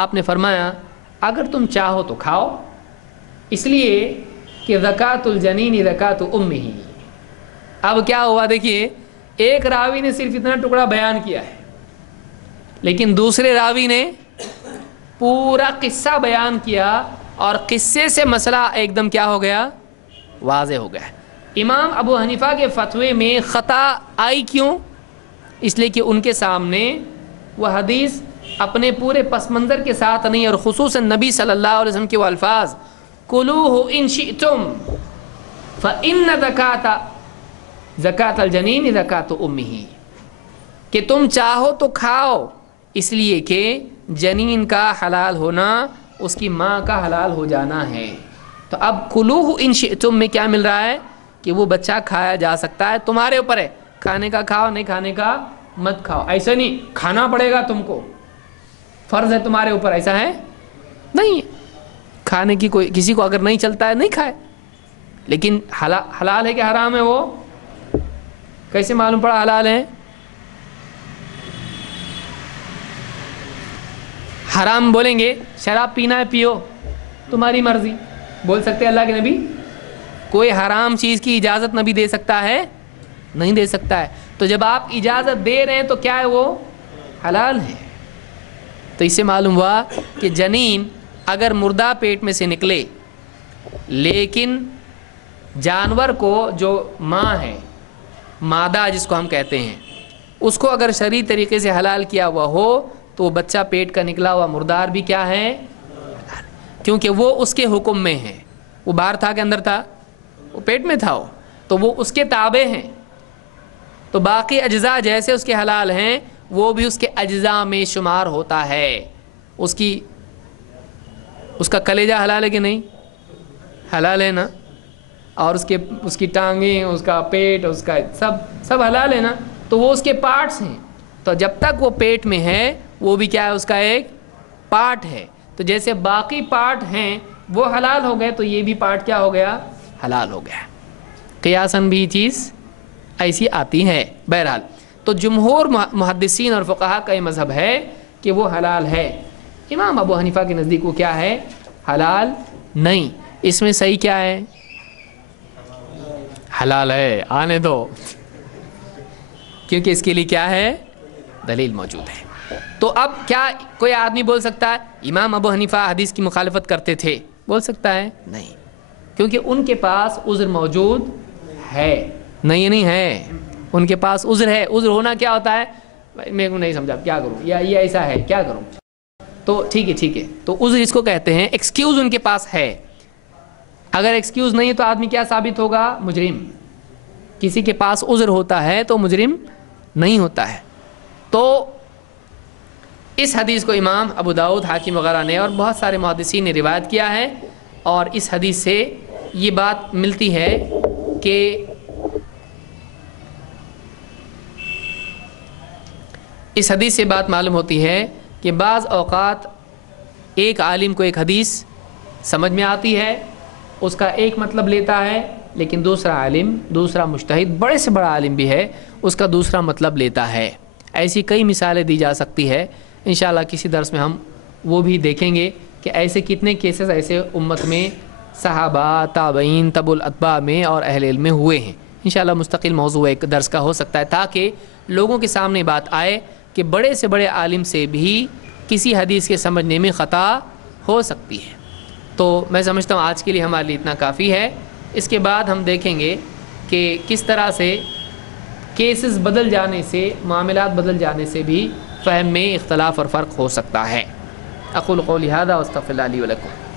آپ نے فرمایا اگر تم چاہو تو کھاؤ، اس لیے کہ زکوٰۃ الجنین زکوٰۃ امہ. اب کیا ہوا دیکھیے، ایک راوی نے صرف اتنا ٹکڑا بیان کیا ہے، لیکن دوسرے راوی نے پورا قصہ بیان کیا، اور قصے سے مسئلہ ایک دم کیا ہو گیا؟ واضح ہو گیا. امام ابو حنیفہ کے فتوے میں خطا آئی کیوں؟ اس لیے کہ ان کے سامنے وہ حدیث اپنے پورے پس منظر کے ساتھ نہیں، اور خصوصاً نبی صلی اللہ علیہ وسلم کے وہ الفاظ کلوہ ان شئتم فإن زکوٰۃ الجنین زکوٰۃ امہ، کہ تم چاہو تو کھاؤ، اس لیے کہ جنین کا حلال ہونا اس کی ماں کا حلال ہو جانا ہے. تو اب کلوہ ان شئتم میں کیا مل رہا ہے؟ کہ وہ بچہ کھایا جا سکتا ہے، تمہارے اوپر ہے، کھانے کا کھاؤ، نہیں کھانے کا مت کھاؤ. ایسا نہیں کھانا پڑے گا تم کو، فرض ہے تمہارے اوپر، ایسا ہے نہیں. کھانے کی کوئی کسی کو اگر نہیں چلتا ہے نہیں کھائے، لیکن حلال ہے کہ حرام ہے وہ کیسے معلوم پڑا حلال ہے؟ حرام بولیں گے شراب پینا ہے پیو، تمہاری مرضی، بول سکتے اللہ کے نبی؟ کوئی حرام چیز کی اجازت نبی دے سکتا ہے؟ نہیں دے سکتا ہے. تو جب آپ اجازت دے رہے ہیں تو کیا ہے؟ وہ حلال ہے. تو اس سے معلوم ہوا کہ جنین اگر مردہ پیٹ میں سے نکلے، لیکن جانور کو جو ماں ہے، مادہ جس کو ہم کہتے ہیں، اس کو اگر شرعی طریقے سے حلال کیا ہوا ہو تو وہ بچہ پیٹ کا نکلا ہوا مردار بھی کیا ہے؟ کیونکہ وہ اس کے حکم میں ہے. وہ باہر تھا کہ اندر تھا؟ وہ پیٹ میں تھا، تو وہ اس کے تابع ہیں. تو باقی اجزاء جیسے اس کے حلال ہیں، وہ بھی اس کے اجزاء میں شمار ہوتا ہے. اس کا کلیجہ حلال ہے کہ نہیں؟ حلال ہے نا. اور اس کی ٹانگیں، اس کا پیٹ، اس کا سب حلال ہے نا. تو وہ اس کے پارٹس ہیں. تو جب تک وہ پیٹ میں ہے وہ بھی کیا ہے؟ اس کا ایک پارٹ ہے. تو جیسے باقی پارٹ ہیں وہ حلال ہو گئے، تو یہ بھی پارٹ کیا ہو گیا؟ حلال ہو گیا. قیاساً بھی چیز ایسی آتی ہے. بہرحال تو جمہور محدثین اور فقہا کا یہ مذہب ہے کہ وہ حلال ہے. امام ابو حنیفہ کے نزدیک وہ کیا ہے؟ حلال نہیں. اس میں صحیح کیا ہے؟ حلال ہے، آنے دو، کیونکہ اس کے لیے کیا ہے؟ دلیل موجود ہے. تو اب کیا کوئی آدمی بول سکتا ہے امام ابو حنیفہ حدیث کی مخالفت کرتے تھے؟ بول سکتا ہے؟ نہیں، کیونکہ ان کے پاس عذر موجود ہے. نہیں ہے، ان کے پاس عذر ہے. عذر ہونا کیا ہوتا ہے؟ میرے کو نہیں سمجھا، کیا کروں، یا یہ ایسا ہے کیا کروں. تو ٹھیک ہے. تو عذر اس کو کہتے ہیں، ایکسکیوز ان کے پاس ہے. اگر ایکسکیوز نہیں ہے تو آدمی کیا ثابت ہوگا؟ مجرم. کسی کے پاس عذر ہوتا ہے تو مجرم نہیں ہوتا ہے. تو اس حدیث کو امام ابو داؤد، حاکم وغیرہ نے اور بہت سارے محدثین نے روایت کیا ہے. اور اس حدیث سے یہ بات ملتی ہے کہ اس حدیث سے بات معلوم ہوتی ہے کہ بعض اوقات ایک عالم کو ایک حدیث سمجھ میں آتی ہے، اس کا ایک مطلب لیتا ہے، لیکن دوسرا عالم، دوسرا مجتہد، بڑے سے بڑا عالم بھی ہے، اس کا دوسرا مطلب لیتا ہے۔ ایسی کئی مثالیں دی جا سکتی ہے، انشاءاللہ کسی درس میں ہم وہ بھی دیکھیں گے کہ ایسے کتنے کیسز ایسے امت میں صحابہ، تابعین، تبع الاتباع میں اور اہل علم میں ہوئے ہیں۔ انشاءاللہ مستقل موضوع ایک درس کا ہو سکتا ہے، تاکہ لوگوں کے سامنے بات آئے کہ بڑے سے بڑے عالم سے بھی کسی حدیث کے سمجھنے میں خطا ہو سکتی ہے۔ تو میں سمجھتا ہوں آج کے لیے ہمارے لیے اتنا کافی ہے۔ اس کے بعد ہم دیکھیں گے کہ کس طرح سے کیسز بدل جانے سے، معاملات بدل جانے سے بھی فہم میں اختلاف اور فرق ہو سکتا ہے۔ اقول قولی ھذا واستغفر اللہ لی ولکم۔